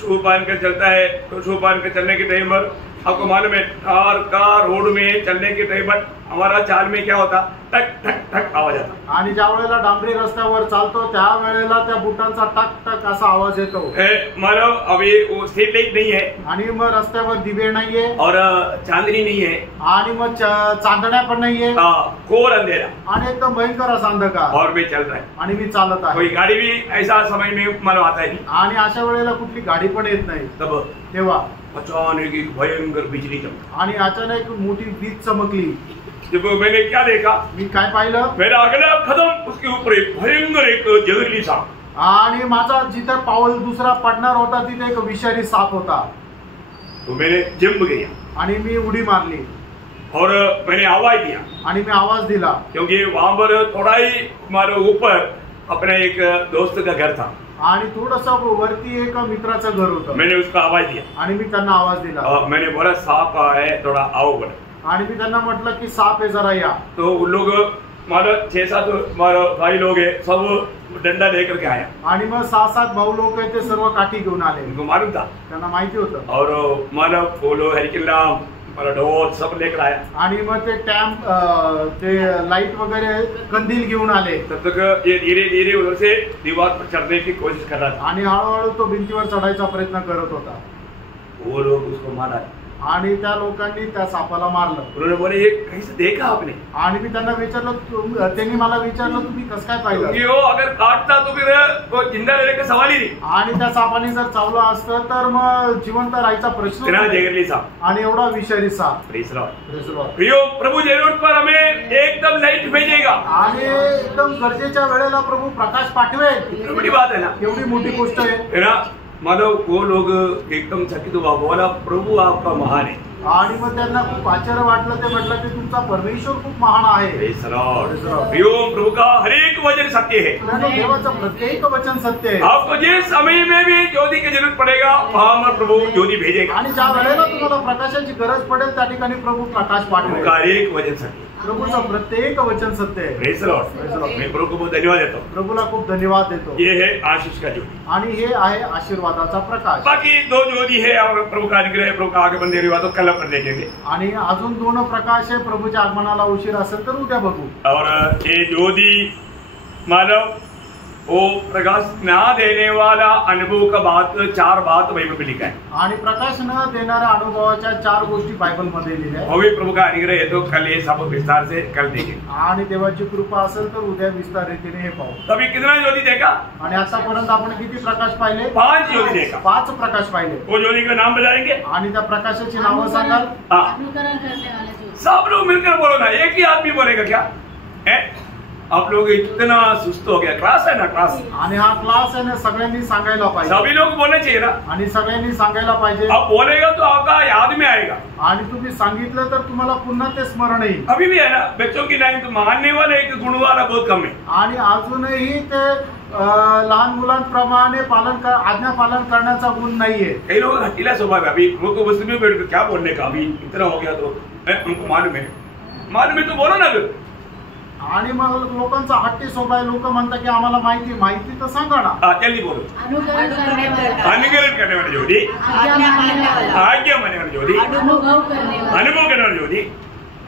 शू पहन कर चलता है, तो शू पहन कर चलने के टाइम पर आपको मालूम है कार का रोड में चलने के टाइम पर हमारा चाल में क्या होता, टक टक टक आवाज आता। आणि ज्या वेळेला डांबरी रस्त्यावर चालतो त्या वेळेला त्या बुटांचा टक टक असा आवाज येतो। मतलब अभी वो स्ट्रीट लाइट नहीं है, आणि मग रस्त्यावर दिवे नाहीये, और चांदनी नहीं है, आणि मग चांदण्या पण नाहीये, घोर अंधेरा, आणि एकदम भयंकर असा अंधकार। और मैं चल रहा है, आणि मी चालत आहे। कोई गाड़ी भी ऐसा समय में मालूम आता है नहीं। आणि अशा वेळेला कुठली गाडी पण येत नाही। तब तेव्हा अचानक एक भयंकर बिजली चमकी। आणि अचानक मोठी वीज चमकली। जब मैंने क्या देखा, मी काय पाहिलं, मेरा अगला कदम उसके ऊपर एक भयंकर एक जहरीली सांप, आणि माझा जिथे पाऊल दुसरा पडणार होता तिथे एक विषारी साप होता. तो मैंने जंप गया आणि मी उडी मारली और मैंने आवाज दिया, आणि मी आवाज दिला, क्योंकि वहां पर थोड़ा ही हमारे ऊपर अपने एक दोस्त का घर था. आणि थोडस वरती एक मित्राचं घर होतं. मैंने उसको आवाज दिया आणि मी त्यांना आवाज दिला, और मैंने बोला सांप है, थोड़ा आओ बोला. आणि मी त्यांना म्हटलं की साप आहे, जरा या. तो उन लोग हमारा 6-7 हमारा भाई लोग है, सब डंडा लेकर के आया. आणि मग 6-7 भाऊ लोक आहेत, ते सर्व काठी घेऊन आले. उनको मालूम था. त्यांना माहिती होतं. और मानव बोलो हरिकिल्ला ढोल सब लेकर आया. आणि मग ते टॅम्प ते लाईट वगैरे कंदील घेऊन आले. तब तक ये धीरे धीरे उधर से दीवार पर चढ़ने की कोशिश कर रहा था. आणि हळूहळू तो भिंतीवर चढायचा प्रयत्न करत होता. वो लोग उसको मारा. आणि त्या लोकांनी त्या सापाला मारलं. उन्होंने बोले ये कहीं से देखा आपने? आणि मी त्यांना विचारलं, त्यांनी मला विचारलं तुम्ही कसं काय पाहिलं. ये वो अगर काटता तो फिर वो जिंदा रहने का सवाल ही नहीं. आणि त्या सापाने जर चावलं असतं तर मग जिवंत राहायचा प्रश्न इतना नाही. जहरीली सांप. आणि एवढा विषारी साप. Praise Lord. Praise the Lord. प्रियो प्रभु जरूरत पर हमें एकदम लाइट भेजेगा. आणि एकदम गरजेच्या वेळेला प्रभू प्रकाश पाठवेल. कितनी बड़ी बात है ना. एवढी मोठी गोष्ट आहे. है ना. मानो वो लोग एकदम चकित हुआ, बोला प्रभु आपका महान है. आणि मग त्यांना खूप आश्चर्य वाटलं. ते म्हटलं की तुमचा परमेश्वर खूप महान आहे. Praise Lord. प्रियो प्रभु का हर एक वचन सत्य है. देवाचं प्रत्येक वचन सत्य आहे. आपको जिस समय में भी ज्योति की जरूरत पड़ेगा वहां पर प्रभु ज्योति भेजेगा. आणि ज्या वेळेला तुम्हाला प्रकाशाची गरज पडेल त्या ठिकाणी प्रभू प्रकाश पाठवेल. प्रभु का हर एक वचन सत्य है. प्रभूचं प्रत्येक वचन सत्य आहे. Praise Lord. मैं प्रभु को बहुत धन्यवाद देता हूँ. प्रभूला खूप धन्यवाद देतो. ये है आशीष का ज्योति. आणि हे आहे आशीर्वादाचा प्रकाश. बाकी 2 ज्योति है और प्रभु का अनुग्रह, प्रभु का आगमन देरी हुआ तो कल अपन देखेंगे. आणि अजून 2 प्रकाश आहे. प्रभूच्या आगमनाला उशीर असेल तर उद्या बघू. और ये ज्योति मानव वो प्रकाश ना देने वाला अनुभव का बात 4 बात बाइबल में लिखा है. आणि प्रकाश न देणाऱ्या अनुभवाच्या 4 गोष्टी बायबल मध्ये लिहिल्या आहेत. वो भी प्रभु का अनुग्रह है तो कल ये सब विस्तार से कल देखेंगे. आणि देवाची कृपा असेल तर उद्या विस्तार रीतीने हे पाहू. तभी कितना ज्योति देखा? आणि आतापर्यंत आपण किती प्रकाश पाहिले? 5 ज्योति देखा. 5 प्रकाश पाहिले. वो ज्योति का नाम बताएंगे. आणि त्या प्रकाशाची नावं सांगाल? हाँ, अनुकरण करने वाले जो सब लोग मिलकर बोलो ना. एक ही आदमी बोलेगा क्या है? आप लोग इतना सुस्त हो गया. क्लास है ना, क्लास. आणि हा क्लास आहे ना, सगळ्यांनी सांगायला पाहिजे. सभी लोग बोलने चाहिए ना. आणि सगळ्यांनी सांगायला पाहिजे. आप बोलेगा तो आपका याद में आएगा. आणि तुम्ही सांगितलं तर तुम्हाला पुन्हा ते स्मरण येईल. अभी भी है ना बच्चों की लाइन तो मानने वाले एक गुण वाला बहुत कम है. आणि अजूनही ते लहान मुलांप्रमाणे आज्ञा पालन करण्याचा गुण नाहीये. कई लोग हटीला स्वभाव है. अभी लोग को बस में बैठ कर क्या बोलने का, अभी इतना हो गया तो उनको मालूम है तो बोलो ना. आणि मग लोकांचा हट्टी स्वभाव आहे. लोक म्हणतात की आम्हाला माहिती तर सांगा ना. हाँ, जल्दी बोलो. अनुकरण करने वाला, अनुकरण करने वाली ज्योति, आज्ञा मानने वाला, आज्ञा मानने वाली ज्योति, अनुभव करने वाला, अनुभव करने वाली ज्योति,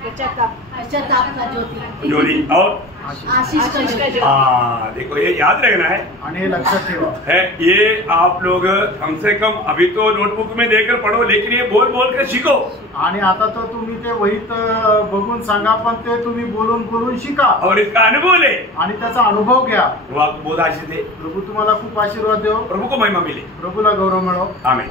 पश्चाताप का ज्योति, ज्योति और आशीष का ज्योति. हाँ, देखो ये याद रखना है. आणि हे लक्षात ठेवा. है ये आप लोग कम से कम अभी तो नोटबुक में देकर पढ़ो, लेकिन ये बोल बोल कर सीखो. आणि आता तर तुम्ही ते वहीत बघून सांगा, पण ते तुम्ही बोलून शिका. और इसका अनुभव ले. आणि त्याचा अनुभव घ्या. वो आपको बहुत आशीष दे. प्रभू तुम्हाला खूप आशीर्वाद देव. प्रभु को महिमा मिले. प्रभूला गौरव मिळो. आमीन.